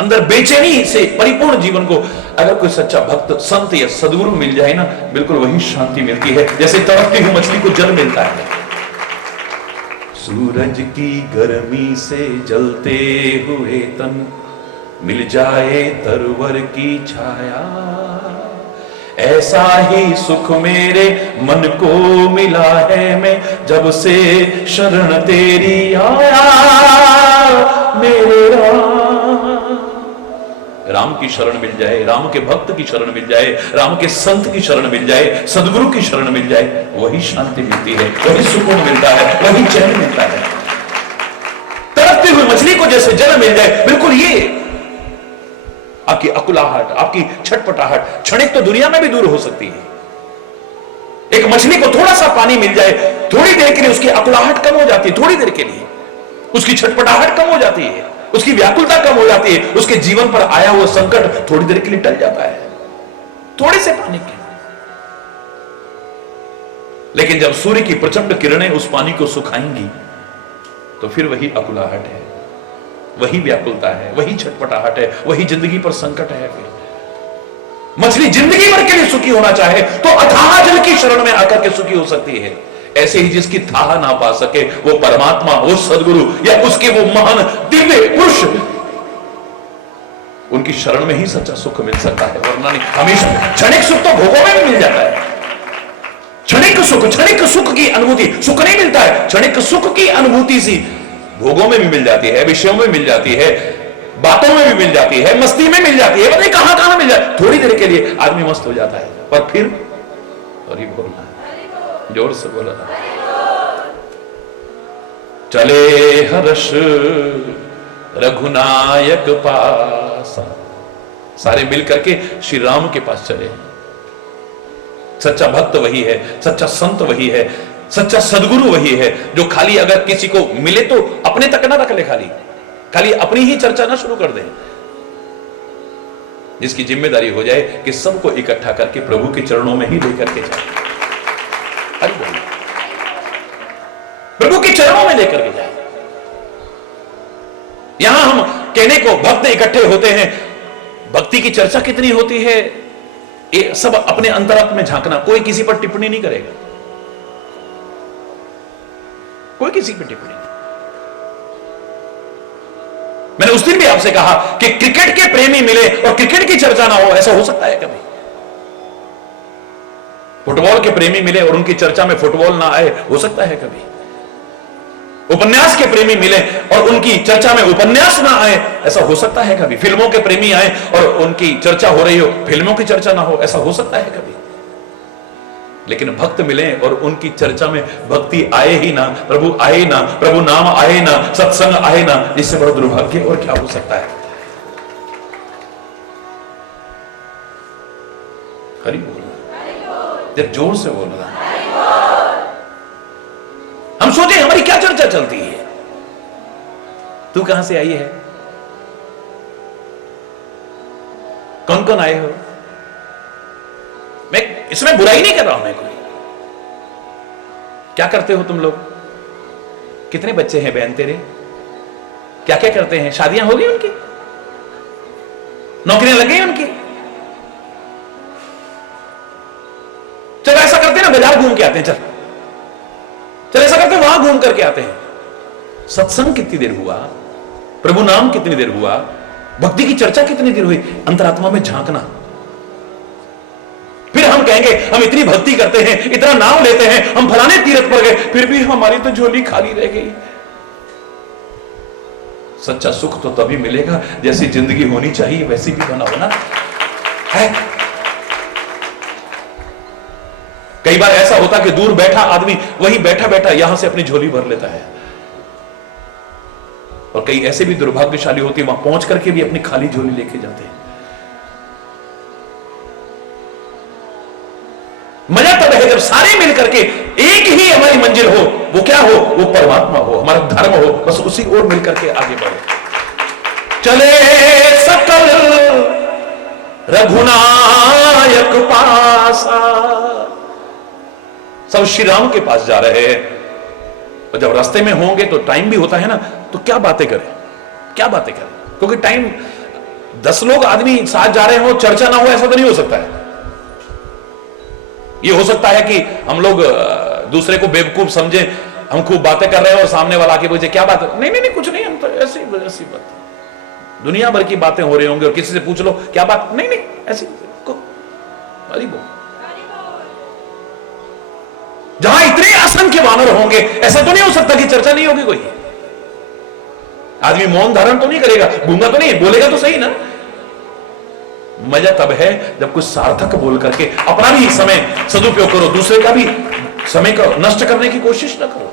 अंदर बेचैनी से परिपूर्ण जीवन को अगर कोई सच्चा भक्त, संत या सद्गुरु मिल जाए ना, बिल्कुल वही शांति मिलती है जैसे तड़पती हुई मछली को जल मिलता है। सूरज की गर्मी से जलते हुए तन मिल जाए तरवर की छाया, ऐसा ही सुख मेरे मन को मिला है, मैं जब से शरण तेरी आया मेरे राम की शरण मिल जाए, राम के भक्त की शरण मिल जाए, राम के संत की शरण मिल जाए, सदगुरु की शरण मिल जाए, वही शांति मिलती है, वही सुकून मिलता है, वही चैन मिलता है। तड़पती हुई मछली को जैसे जल मिल जाए, बिल्कुल ये आपकी अकुलाहट, आपकी छटपटाहट क्षणिक तो दुनिया में भी दूर हो सकती है। एक मछली को थोड़ा सा पानी मिल जाए, थोड़ी देर के लिए उसकी अकुलाहट कम हो जाती है, थोड़ी देर के लिए उसकी छटपटाहट कम हो जाती है, उसकी व्याकुलता कम हो जाती है, उसके जीवन पर आया हुआ संकट थोड़ी देर के लिए टल जाता है, थोड़े से पानी के। लेकिन जब सूर्य की प्रचंड किरणें उस पानी को सुखाएंगी तो फिर वही अकुलाहट है, वही व्याकुलता है, वही छटपटाहट है, वही जिंदगी पर संकट है। फिर मछली जिंदगी भर के लिए सुखी होना चाहे तो अथाह जल की शरण में आकर के सुखी हो सकती है। ऐसे ही जिसकी थाह ना पा सके वो परमात्मा, वो सदगुरु या उसके वो महान दिव्य पुरुष, उनकी शरण में ही सच्चा सुख मिल सकता है, वरना नहीं। हमेशा क्षणिक सुख तो भोगों में भी मिल जाता है, क्षणिक सुख की अनुभूति, सुख नहीं मिलता है, क्षणिक सुख की अनुभूति सी भोगों में भी मिल जाती है, विषयों में मिल जाती है, बातों में भी मिल जाती है, मस्ती में मिल जाती है, पता नहीं कहां कहां मिल जाती है। थोड़ी देर के लिए आदमी मस्त हो जाता है, पर फिर हरि बोलना, जोर से बोला, चले हर्ष रघुनायक पासा, सारे मिलकर के श्री राम के पास चले। सच्चा भक्त वही है, सच्चा संत वही है, सच्चा सदगुरु वही है जो खाली अगर किसी को मिले तो अपने तक ना रख ले, खाली अपनी ही चर्चा ना शुरू कर दे, जिसकी जिम्मेदारी हो जाए कि सबको इकट्ठा करके प्रभु के चरणों में ही लेकर के जाए। अरे बोलिए, प्रभु के चरणों में लेकर के जाए। यहां हम कहने को भक्त इकट्ठे होते हैं, भक्ति की चर्चा कितनी होती है ये सब अपने अंतरात्मा में झांकना, कोई किसी पर टिप्पणी नहीं करेगा, कोई किसी पर टिप्पणी नहीं। मैंने उस दिन भी आपसे कहा कि क्रिकेट के प्रेमी मिले और क्रिकेट की चर्चा ना हो, ऐसा हो सकता है कभी? फुटबॉल के प्रेमी मिले और उनकी चर्चा में फुटबॉल ना आए, हो सकता है कभी? उपन्यास के प्रेमी मिले और उनकी चर्चा में उपन्यास ना आए, ऐसा हो सकता है कभी? फिल्मों के प्रेमी आए और उनकी चर्चा हो रही हो, फिल्मों की चर्चा ना हो, ऐसा हो सकता है कभी? लेकिन भक्त मिले और उनकी चर्चा में भक्ति आए ही ना, प्रभु आए ना, प्रभु नाम आए ना, सत्संग आए ना, इससे बड़ा दुर्भाग्य और क्या हो सकता है? हरि बोल, जब जोर से बोल रहा। हम सोचे हमारी क्या चर्चा चलती है, तू कहां से आई है, कौन कौन आए हो? मैं इसमें बुराई नहीं कर रहा हूं, मैं कोई। क्या करते हो तुम लोग, कितने बच्चे हैं बहन तेरे, क्या क्या करते हैं, शादियां हो गई उनकी? नौकरियां लग गई उनकी। चल ऐसा करते हैं ना, बाजार घूम के आते हैं, चल ऐसा करते हैं, वहां घूम करके आते हैं। सत्संग कितनी देर हुआ, प्रभु नाम कितनी देर हुआ, भक्ति की चर्चा कितनी देर हुई, अंतरात्मा में झांकना। फिर हम कहेंगे हम इतनी भक्ति करते हैं, इतना नाम लेते हैं, हम फलाने तीर्थ पर गए, फिर भी हमारी तो झोली खाली रह गई। सच्चा सुख तो तभी मिलेगा जैसी जिंदगी होनी चाहिए वैसी भी बना होना है। कई बार ऐसा होता कि दूर बैठा आदमी वही बैठा बैठा यहां से अपनी झोली भर लेता है, और कई ऐसे भी दुर्भाग्यशाली होते हैं वहां पहुंच करके भी अपनी खाली झोली लेके जाते हैं। मजा तब है जब सारे मिलकर के एक ही हमारी मंजिल हो। वो क्या हो? वो परमात्मा हो, हमारा धर्म हो, बस उसी ओर मिलकर के आगे बढ़े। चले सकल रघुनायक पासा, सब श्री राम के पास जा रहे हैं। और जब रास्ते में होंगे तो टाइम भी होता है ना, तो क्या बातें करें, क्या बातें करें, क्योंकि टाइम 10 लोग आदमी साथ जा रहे हो, चर्चा ना हो, ऐसा तो नहीं हो सकता है। ये हो सकता है कि हम लोग दूसरे को बेवकूफ समझे, हम खूब बातें कर रहे हैं और सामने वाला आके पूछे क्या बात है, नहीं नहीं नहीं कुछ नहीं, हम तो ऐसी बात, दुनिया भर की बातें हो रही होंगी और किसी से पूछ लो क्या बात, नहीं नहीं ऐसी अरे बोल। जहां इतने असंख्य वानर होंगे ऐसा तो नहीं हो सकता कि चर्चा नहीं होगी। कोई आदमी मौन धारण तो नहीं करेगा, गूंगा तो नहीं, बोलेगा तो सही ना। मजा तब है जब कुछ सार्थक बोल करके अपना भी समय सदुपयोग करो, दूसरे का भी समय का नष्ट करने की कोशिश ना करो।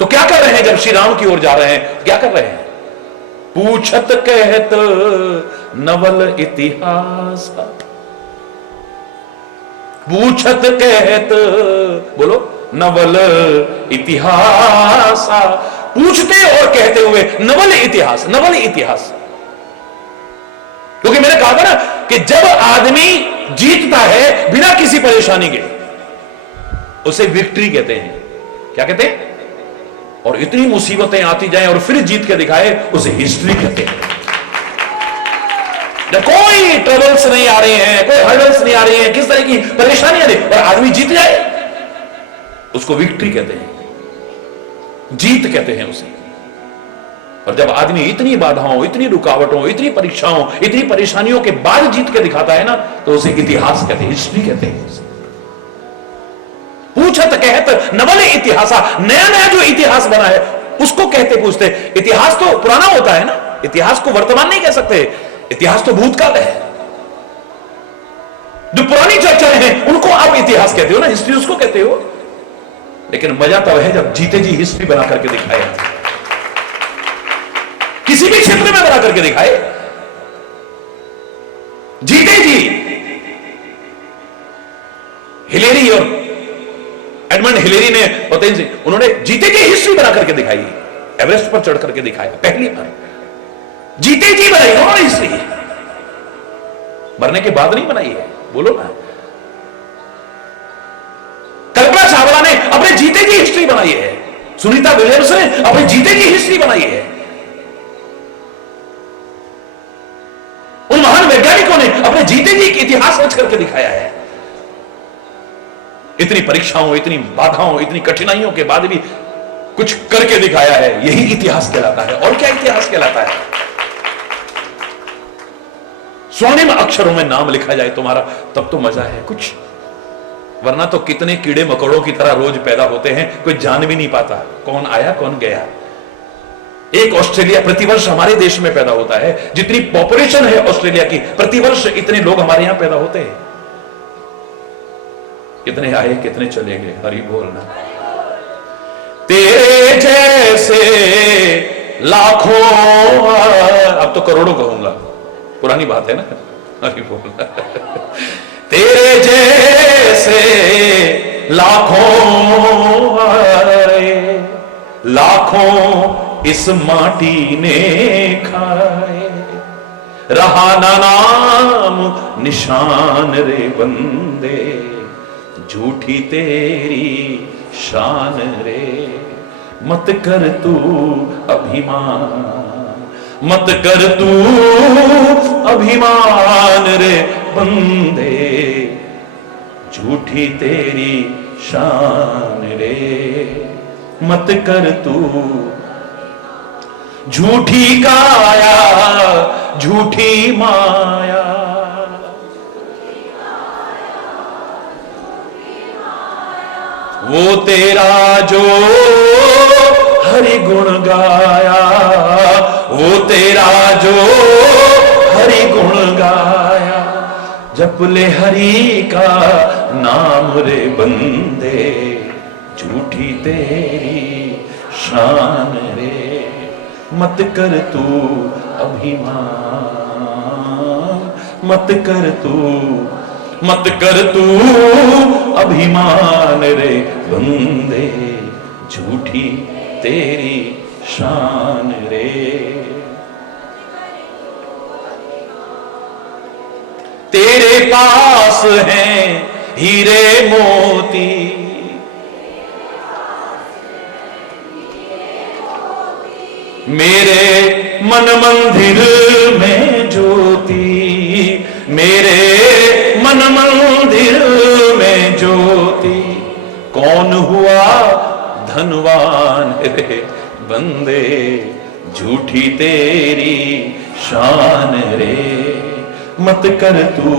तो क्या कर रहे हैं जब श्री राम की ओर जा रहे हैं, क्या कर रहे हैं? पूछत कहत नवल इतिहास, पूछत कहत बोलो नवल इतिहास, पूछते और कहते हुए नवल इतिहास, नवल इतिहास। क्योंकि मैंने कहा था ना कि जब आदमी जीतता है बिना किसी परेशानी के, उसे विक्ट्री कहते हैं। क्या कहते हैं? और इतनी मुसीबतें आती जाएं और फिर जीत के दिखाए, उसे हिस्ट्री कहते हैं। जब कोई ट्रबल्स नहीं आ रहे हैं, कोई हर्डल्स नहीं आ रही हैं, किस तरह की परेशानियां नहीं, और आदमी जीत जाए, उसको विक्ट्री कहते हैं, जीत कहते हैं उसे। और जब आदमी इतनी बाधाओं, इतनी रुकावटों, इतनी परीक्षाओं, इतनी परेशानियों के बाद जीत के दिखाता है ना, तो उसे इतिहास कहते हैं, हिस्ट्री कहते हैं उसे। पूछत कहत नवल इतिहासा, नया नया जो इतिहास बना है उसको कहते पूछते। इतिहास तो पुराना होता है ना, इतिहास को वर्तमान नहीं कह सकते, इतिहास तो भूतकाल है। जो पुरानी चर्चाएं हैं उनको आप इतिहास कहते हो ना, हिस्ट्री उसको कहते हो। लेकिन मजा तब है जब जीते जी हिस्ट्री बना करके दिखाए, किसी भी क्षेत्र में बना करके दिखाए, जीते जी। हिलेरी और एडमंड हिलेरी ने, उन्होंने जीते जी हिस्ट्री बना करके दिखाई, एवरेस्ट पर चढ़ करके दिखाया, पहली बार जीते जी बनाई उन्होंने हिस्ट्री, मरने के बाद नहीं बनाई है, बोलो ना। कल्पना चावला ने अपने जीते जी हिस्ट्री बनाई है, सुनीता विलियम्स ने अपने जीते जी हिस्ट्री बनाई है, उन महान वैज्ञानिकों ने अपने जीते जी इतिहास रच करके दिखाया है। इतनी परीक्षाओं, इतनी बाधाओं, इतनी कठिनाइयों के बाद भी कुछ करके दिखाया है, यही इतिहास कहलाता है। और क्या इतिहास कहलाता है? स्वर्णिम अक्षरों में नाम लिखा जाए तुम्हारा, तब तो मजा है कुछ, वरना तो कितने कीड़े मकोड़ों की तरह रोज पैदा होते हैं, कोई जान भी नहीं पाता कौन आया कौन गया। एक ऑस्ट्रेलिया प्रतिवर्ष हमारे देश में पैदा होता है, जितनी पॉपुलेशन है ऑस्ट्रेलिया की, प्रतिवर्ष इतने लोग हमारे यहां पैदा होते हैं। कितने आए कितने चले गए, हरि बोलना। तेरे जैसे लाखों, अब तो करोड़ों कहूंगा, पुरानी बात है ना, हरि बोलना। तेरे जैसे लाखों आए, लाखों इस माटी ने खाए, रहा ना नाम निशान रे बंदे, झूठी तेरी शान रे, मत कर तू अभिमान, मत कर तू अभिमान रे बंदे, झूठी तेरी शान रे। मत कर तू झूठी काया, झूठी माया, वो तेरा जो हरि गुण गाया, वो तेरा जो हरि गुण गाया, जप ले हरि का नाम रे बंदे, झूठी तेरी शान रे। मत कर तू अभिमान, मत कर तू अभिमान रे बंदे, झूठी तेरी शान रे। तेरे पास हैं हीरे मोती, मेरे मन मंदिर में ज्योति, मेरे मन मंदिर में ज्योति, कौन हुआ धनवान रे बंदे, झूठी तेरी शान रे। मत कर तू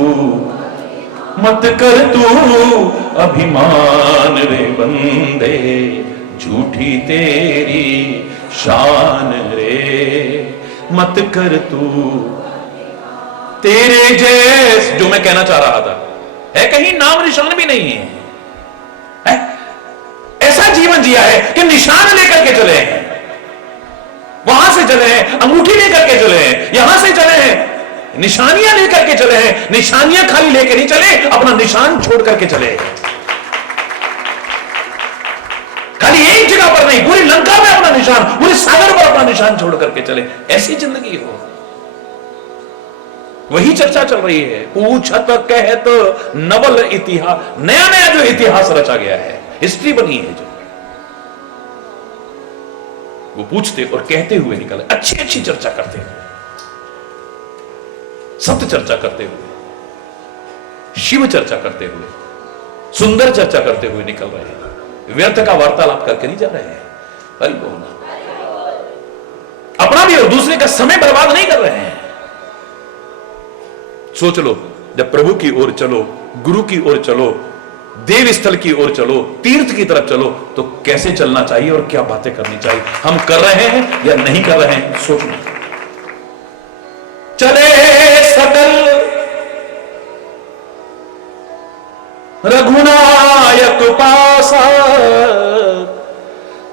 अभिमान रे बंदे, झूठी तेरी शान रे। मत कर तू तेरे जैस, जो मैं कहना चाह रहा था, है कहीं नाम निशान भी नहीं है, ऐसा जीवन जिया है कि निशान लेकर के चले हैं, वहां से चले हैं, अंगूठी लेकर के चले हैं, यहां से चले हैं, निशानियां लेकर के चले हैं। निशानियां खाली लेकर नहीं चले, अपना निशान छोड़ करके चले। खाली एक जगह पर नहीं, पूरी लंका में अपना निशान, पूरे सागर पर अपना निशान छोड़ करके चले। ऐसी जिंदगी हो, वही चर्चा चल रही है। पूछत कहत नवल इतिहास, नया नया जो इतिहास रचा गया है, हिस्ट्री बनी है जो, वो पूछते और कहते हुए निकले, अच्छी अच्छी चर्चा करते हुए, सत्य चर्चा करते हुए, शिव चर्चा करते हुए, सुंदर चर्चा करते हुए निकल रहे हैं। व्यर्थ का वार्तालाप करके नहीं जा रहे हैं, हरि बोल। अपना भी और दूसरे का समय बर्बाद नहीं कर रहे हैं। सोच लो, जब प्रभु की ओर चलो, गुरु की ओर चलो, देव स्थल की ओर चलो, तीर्थ की तरफ चलो, तो कैसे चलना चाहिए और क्या बातें करनी चाहिए, हम कर रहे हैं या नहीं कर रहे हैं, सोचना। चले सकल रघुनायक पासा,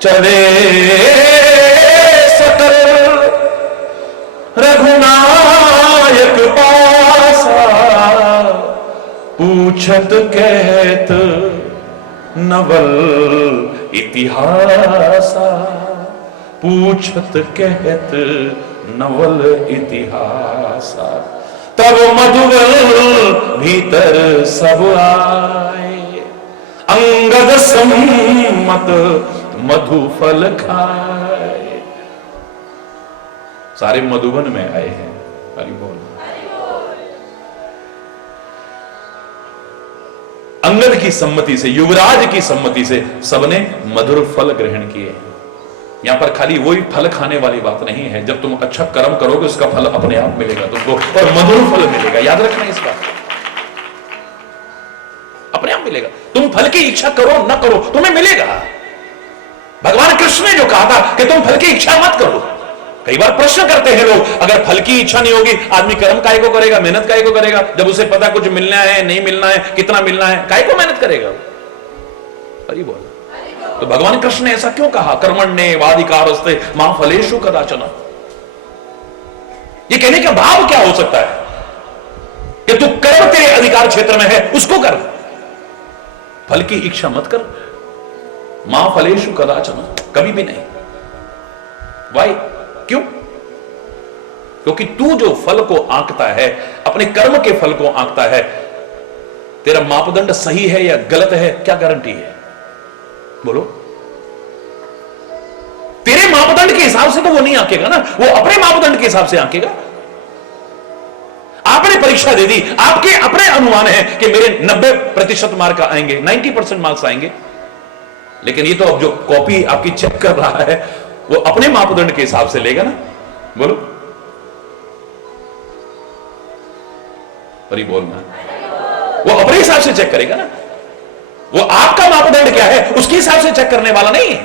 चले सकल रघुनायक पासा, पूछत कहत नवल इतिहासा, पूछत कहत नवल इतिहासा, तब मधुबन भीतर सब आए, अंगद सम्मत मधु फल खाए। सारे मधुबन में आए हैं, हरि बोल। अंगद की सम्मति से, युवराज की सम्मति से सबने मधुर फल ग्रहण किए। यहां पर खाली वही फल खाने वाली बात नहीं है, जब तुम अच्छा कर्म करोगे उसका फल अपने आप मिलेगा तुमको, और मधुर फल मिलेगा। याद रखना इस बात, अपने आप मिलेगा। तुम फल की इच्छा करो ना करो, तुम्हें मिलेगा। भगवान कृष्ण ने जो कहा था कि तुम फल की इच्छा मत करो। कई बार प्रश्न करते हैं लोग, अगर फल की इच्छा नहीं होगी, आदमी कर्म काहे को करेगा, मेहनत काहे को करेगा, जब उसे पता कुछ मिलना है नहीं मिलना है, कितना मिलना है, काहे को मेहनत करेगा। हरि बोल। तो भगवान कृष्ण ने ऐसा क्यों कहा, कर्मण्ये वाधिकारस्ते मां फलेषु कदाचन। ये कहने का भाव क्या हो सकता है कि तू कर्म तेरे अधिकार क्षेत्र में है, उसको कर, फल की इच्छा मत कर। मां फलेषु कदाचन, कभी भी नहीं। वाई, क्यों? क्योंकि तू जो फल को आंकता है, अपने कर्म के फल को आंकता है, तेरा मापदंड सही है या गलत है, क्या गारंटी है? बोलो। तेरे मापदंड के हिसाब से तो वो नहीं आंकेगा ना, वो अपने मापदंड के हिसाब से आंकेगा। आपने परीक्षा दे दी, आपके अपने अनुमान है कि मेरे 90% मार्क आएंगे, 90% मार्क्स आएंगे, लेकिन ये तो अब जो कॉपी आपकी चेक कर रहा है वो अपने मापदंड के हिसाब से लेगा ना। बोलो, परी बोलना, वो अपने हिसाब से चेक करेगा ना। वो आपका मापदंड क्या है उसके हिसाब से चेक करने वाला नहीं है।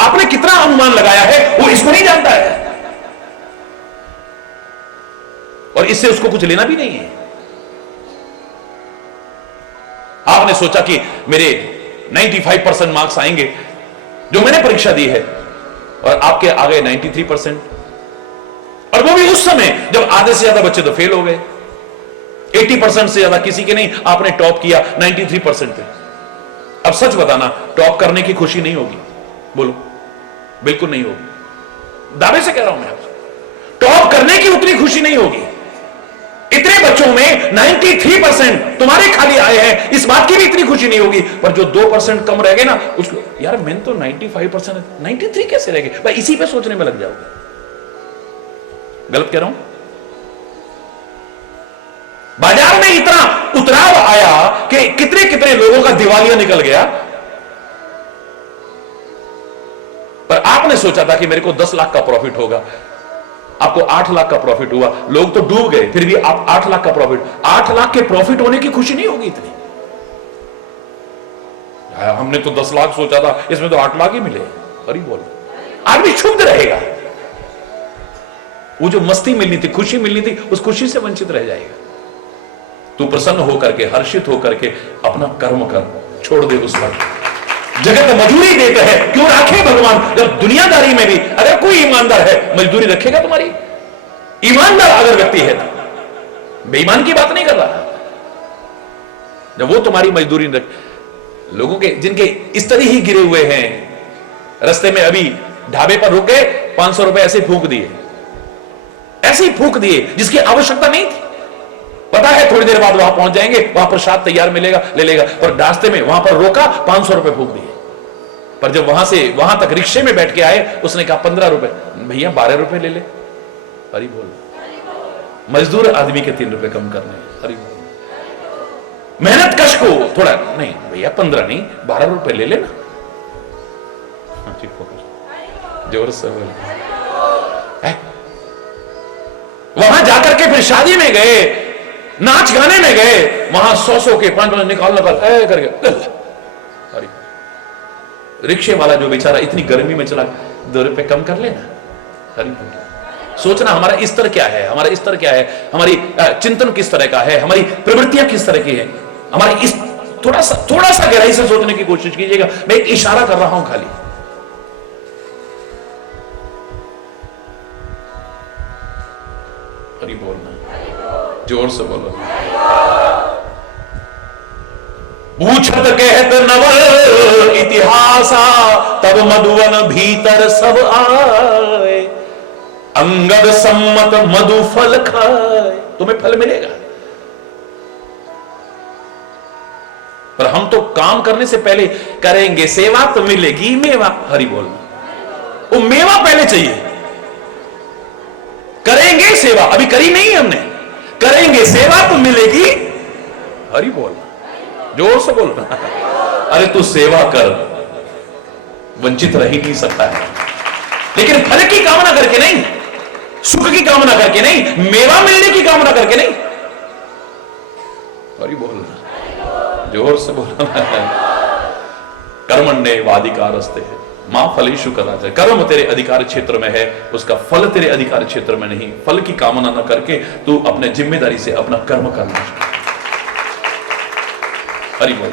आपने कितना अनुमान लगाया है वो इसको नहीं जानता है, और इससे उसको कुछ लेना भी नहीं है। आपने सोचा कि मेरे 95% मार्क्स आएंगे जो मैंने परीक्षा दी है, और आपके आ गए 93%, और वो भी उस समय जब आधे से ज्यादा बच्चे तो फेल हो गए। 80% से ज्यादा किसी के नहीं, आपने टॉप किया 93% पे। अब सच बताना, टॉप करने की खुशी नहीं होगी? बोलो, बिल्कुल नहीं होगी, दावे से कह रहा हूं मैं आपसे। टॉप करने की उतनी खुशी नहीं होगी। इतने बच्चों में 93% तुम्हारे खाली आए हैं, इस बात की भी इतनी खुशी नहीं होगी। पर जो 2% कम रह गए ना, उसको यार मैंने तो 95%, 93 कैसे रह गए भाई, इसी पे सोचने में लग जाओगे। गलत कह रहा हूं? बाजार में इतना उतराव आया कि कितने कितने लोगों का दिवालिया निकल गया, पर आपने सोचा था कि मेरे को 10 लाख का प्रॉफिट होगा, आपको 8 लाख का प्रॉफिट हुआ। लोग तो डूब गए, फिर भी आप 8 लाख का प्रॉफिट, 8 लाख के प्रॉफिट होने की खुशी नहीं होगी इतनी। हमने तो 10 लाख सोचा था, इसमें तो 8 लाख ही मिले। अरे बोल, आदमी क्षुब्ध रहेगा। वो जो मस्ती मिलनी थी, खुशी मिलनी थी, उस खुशी से वंचित रह जाएगा। तू प्रसन्न होकर के, हर्षित होकर के अपना कर्म कर, छोड़ दे उस पर। जगत मजदूरी देते हैं, क्यों राखे भगवान? जब दुनियादारी में भी अगर कोई ईमानदार है, मजदूरी रखेगा तुम्हारी? ईमानदार अगर व्यक्ति है, बेईमान की बात नहीं कर रहा, जब वो तुम्हारी मजदूरी रख, लोगों के जिनके इस तरह ही गिरे हुए हैं, रास्ते में अभी ढाबे पर रुक गए, 500 रुपए ऐसे फूंक दिए, ऐसे ही फूंक दिए जिसकी आवश्यकता नहीं थी। पता है थोड़ी देर बाद वहां पहुंच जाएंगे, वहां प्रसाद तैयार मिलेगा, ले लेगा, पर रास्ते में वहां पर रोका, 500 रुपए फूंक दिए। पर जब वहां से वहां तक रिक्शे में बैठ के आए, उसने कहा 15 रुपए, भैया 12 रुपए ले ले। हरी बोल, मजदूर आदमी के 3 रुपए कम करने। हरी बोल, मेहनत कश को थोड़ा नहीं, भैया 15 नहीं 12 रुपए ले लेना। ठीक होकर जोर से बोल। वहां जाकर के फिर शादी में गए, नाच गाने में गए, वहां 100 के 5 निकाल करके, अरे रिक्शे वाला जो बेचारा इतनी गर्मी में चला, 2 रुपए कम कर लेना। अरे सोचना हमारा स्तर क्या है, हमारा स्तर क्या है, हमारी चिंतन किस तरह का है, हमारी प्रवृत्तियां किस तरह की है, हमारी इस थोड़ा सा गहराई से सोचने की कोशिश कीजिएगा। मैं एक इशारा कर रहा हूं खाली। हरी बोलना, जोर से बोलो। पूछत कहत नवल इतिहासा, तब मधुवन भीतर सब आए, अंगद सम्मत मधु फल खाए। तुम्हें फल मिलेगा, पर हम तो काम करने से पहले करेंगे सेवा तो मिलेगी मेवा। हरि बोलना, वो मेवा पहले चाहिए। करेंगे सेवा, अभी करी नहीं हमने, करेंगे सेवा तो मिलेगी। हरि बोलना, जोर से बोलना। अरे तू सेवा कर, वंचित रह ही नहीं सकता है, लेकिन फल की कामना करके नहीं, सुख की कामना करके नहीं, मेवा मिलने की कामना करके नहीं। हरि बोलना, जोर से बोलना। कर्मण्ये वाधिकारस्ते मां फलेषु कदाचन। कर्म तेरे अधिकार क्षेत्र में है, उसका फल तेरे अधिकार क्षेत्र में नहीं। फल की कामना न करके तू अपने जिम्मेदारी से अपना कर्म करना। हरि बोल।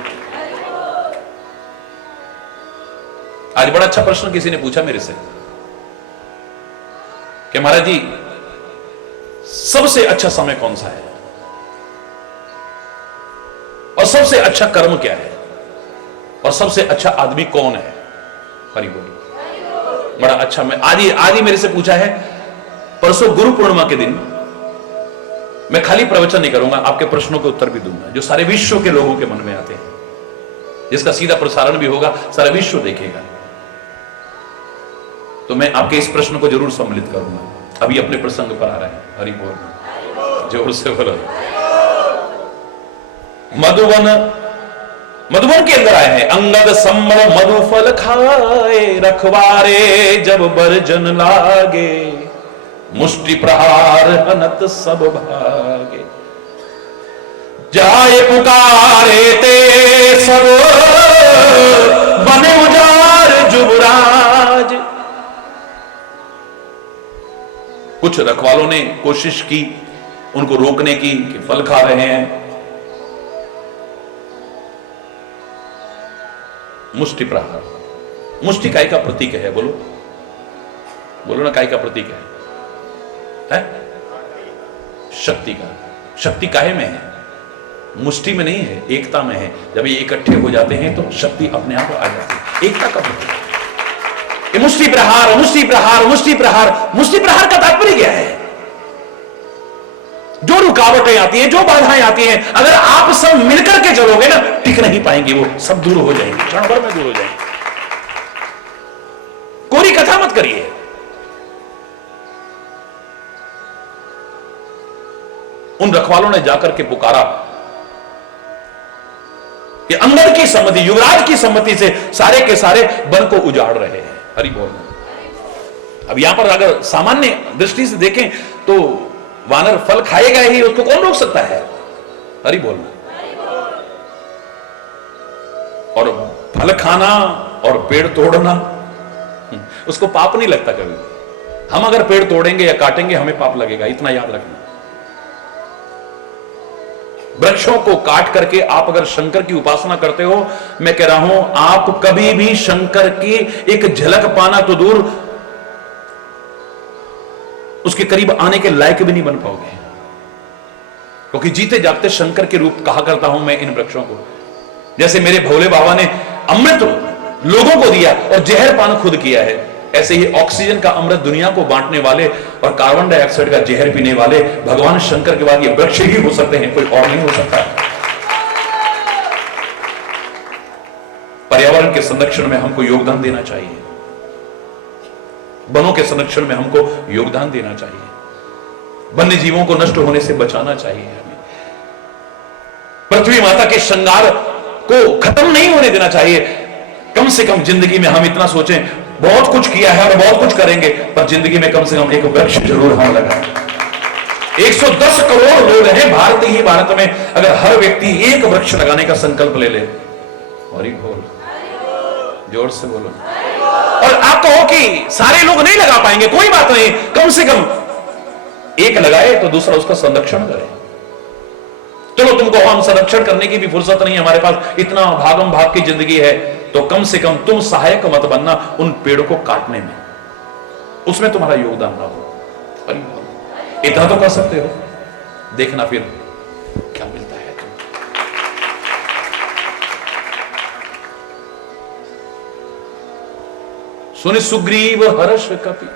आज बड़ा अच्छा प्रश्न किसी ने पूछा मेरे से कि महाराज जी सबसे अच्छा समय कौन सा है और सबसे अच्छा कर्म क्या है और सबसे अच्छा आदमी कौन है? हरि बोल। बड़ा अच्छा। मैं आज ही मेरे से पूछा है। परसों गुरु पूर्णिमा के दिन मैं खाली प्रवचन नहीं करूंगा, आपके प्रश्नों के उत्तर भी दूंगा जो सारे विश्व के लोगों के मन में आते हैं, जिसका सीधा प्रसारण भी होगा, सारा विश्व देखेगा। तो मैं आपके इस प्रश्न को जरूर सम्मिलित करूंगा। अभी अपने प्रसंग पर आ रहे हैं। हरि बोल, जोर से बोलो। मधुवन के अंदर आए हैं, अंगद सम्मण मधु फल खाए, रखवारे जब बरजन लागे, मुष्टि प्रहार हनत सब भागे, जाए पुकारे ते सब बने उजार जुबराज। कुछ रखवालों ने कोशिश की उनको रोकने की कि फल खा रहे हैं। मुष्टि प्रहार, मुष्टि काय का प्रतीक है? बोलो बोलो ना, काय का प्रतीक है? शक्ति का। शक्ति काहे में है? मुष्टि में नहीं है, एकता में है। जब ये इकट्ठे हो जाते हैं तो शक्ति अपने आप आ जाती है। एकता का प्रतीक। मुष्टि प्रहार, मुष्टि प्रहार, मुष्टि प्रहार। मुष्टि प्रहार का तात्पर्य क्या है? जो रुकावटें आती हैं, जो बाधाएं आती हैं, अगर आप सब मिलकर के चलोगे ना, टिक नहीं पाएंगे, वो सब दूर हो जाएंगे, क्षण भर में दूर हो जाएंगे। कोरी कथा मत करिए। उन रखवालों ने जाकर के पुकारा कि अंगद की सम्मति, युवराज की सम्मति से सारे के सारे वन को उजाड़ रहे हैं। हरि बोल। अब यहां पर अगर सामान्य दृष्टि से देखें तो वानर फल खाएगा ही, उसको कौन रोक सकता है? हरि बोल। और फल खाना और पेड़ तोड़ना, उसको पाप नहीं लगता कभी। हम अगर पेड़ तोड़ेंगे या काटेंगे हमें पाप लगेगा, इतना याद रखना। वृक्षों को काट करके आप अगर शंकर की उपासना करते हो, मैं कह रहा हूं आप कभी भी शंकर की एक झलक पाना तो दूर, उसके करीब आने के लायक भी नहीं बन पाओगे। क्योंकि जीते जागते शंकर के रूप कहा करता हूं मैं इन वृक्षों को। जैसे मेरे भोले बाबा ने अमृत लोगों को दिया और जहर पान खुद किया है, ऐसे ही ऑक्सीजन का अमृत दुनिया को बांटने वाले और कार्बन डाइऑक्साइड का जहर पीने वाले भगवान शंकर के बाद ये वृक्ष ही हो सकते हैं, कोई और नहीं हो सकता। पर्यावरण के संरक्षण में हमको योगदान देना चाहिए, वनों के संरक्षण में हमको योगदान देना चाहिए, वन्य जीवों को नष्ट होने से बचाना चाहिए। हमें पृथ्वी माता के श्रृंगार को खत्म नहीं होने देना चाहिए। कम से कम जिंदगी में हम इतना सोचें, बहुत कुछ किया है और बहुत कुछ करेंगे, पर जिंदगी में कम से कम एक वृक्ष जरूर हम लगाएं। 110 करोड़ लोग हैं भारत ही भारत में, अगर हर व्यक्ति एक वृक्ष लगाने का संकल्प ले ले, हरि बोल, जोर से बोलो। और आप कहो कि सारे लोग नहीं लगा पाएंगे, कोई बात नहीं, कम से कम एक लगाए तो दूसरा उसका संरक्षण करे। चलो तुमको हम संरक्षण करने की भी फुर्सत नहीं है, हमारे पास इतना भागम भाग की जिंदगी है, तो कम से कम तुम सहायक मत बनना उन पेड़ों को काटने में, उसमें तुम्हारा योगदान ना हो। इतना तो कर सकते हो, देखना फिर क्या मिलता है। सुनि सुग्रीव हर्ष कपि।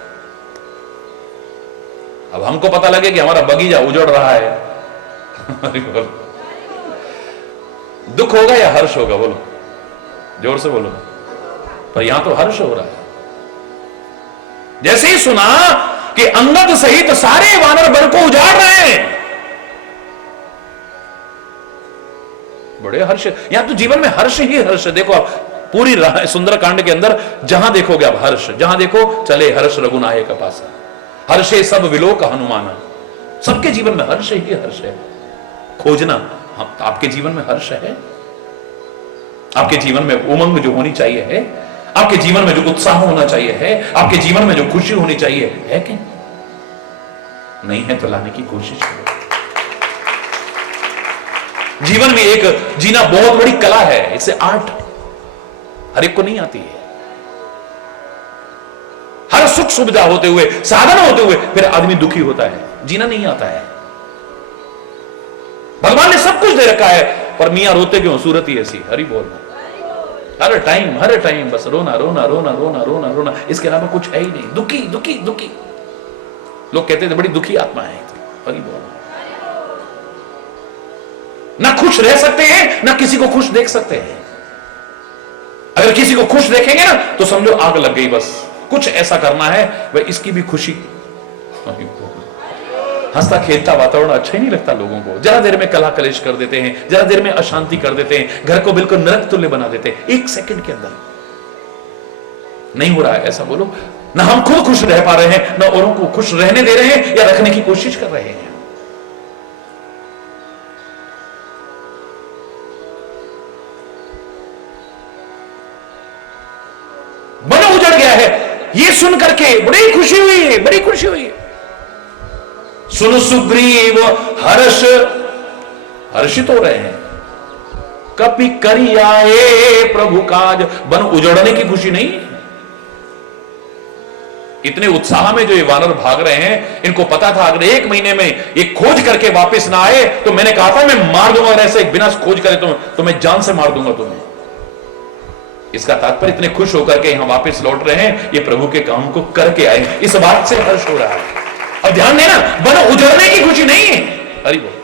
अब हमको पता लगे कि हमारा बगीचा उजड़ रहा है, दुख होगा या हर्ष होगा? बोलो, जोर से बोलो। पर यहां तो हर्ष हो रहा है। जैसे ही सुना कि अंगद सहित सारे वानर वन को उजाड़ रहे हैं, बड़े हर्ष। यहां तो जीवन में हर्ष ही हर्ष। देखो आप पूरी सुंदरकांड के अंदर जहां देखोगे आप हर्ष, जहां देखो चले हर्ष रघुनायक पास, हर्षे सब विलोक हनुमान। सबके जीवन में हर्ष ही हर्ष है। खोजना, आपके जीवन में हर्ष है? आपके जीवन में उमंग जो होनी चाहिए है, आपके जीवन में जो उत्साह होना चाहिए है, आपके जीवन में जो खुशी होनी चाहिए है कि नहीं है? तो लाने की कोशिश करो। जीवन में एक जीना बहुत बड़ी कला है, इसे आर्ट हर एक को नहीं आती है। हर सुख सुविधा होते हुए, साधन होते हुए फिर आदमी दुखी होता है, जीना नहीं आता है। भगवान ने सब कुछ दे रखा है, पर मियां रोते क्यों? सूरत ही ऐसी। हरि बोलना, हर टाइम बस रोना रोना रोना रोना रोना रोना, इसके अलावा कुछ है ही नहीं। दुखी दुखी दुखी। लोग कहते थे बड़ी दुखी आत्मा है। हरि बोलना, ना खुश रह सकते हैं ना किसी को खुश देख सकते हैं। अगर किसी को खुश देखेंगे ना तो समझो आग लग गई, बस कुछ ऐसा करना है वह इसकी भी खुशी। हंसता खेलता वातावरण अच्छा ही नहीं लगता लोगों को। जरा देर में कलह कलेश कर देते हैं, जरा देर में अशांति कर देते हैं, घर को बिल्कुल नरक तुल्य बना देते हैं एक सेकंड के अंदर। नहीं हो रहा है ऐसा बोलो। ना हम खुद खुश रह पा रहे हैं, ना औरों को खुश रहने दे रहे हैं या रखने की कोशिश कर रहे हैं। मन उजड़ गया है। ये सुन करके बड़ी खुशी हुई है, बड़ी खुशी हुई है। सुन सुग्रीव हर्षित हो रहे हैं। कपि करी आए प्रभु काज। वन उजड़ने की खुशी नहीं है। इतने उत्साह में जो ये वानर भाग रहे हैं, इनको पता था अगर 1 महीने में ये खोज करके वापस ना आए तो मैंने कहा था मैं मार दूंगा, और ऐसे बिना खोज करे तो मैं जान से मार दूंगा तुम्हें। इसका तात्पर्य इतने खुश होकर के यहां वापस लौट रहे हैं, ये प्रभु के काम को करके आए, इस बात से हर्ष हो रहा है। अब ध्यान देना, वन उजड़ने की खुशी नहीं है। हरि बोल।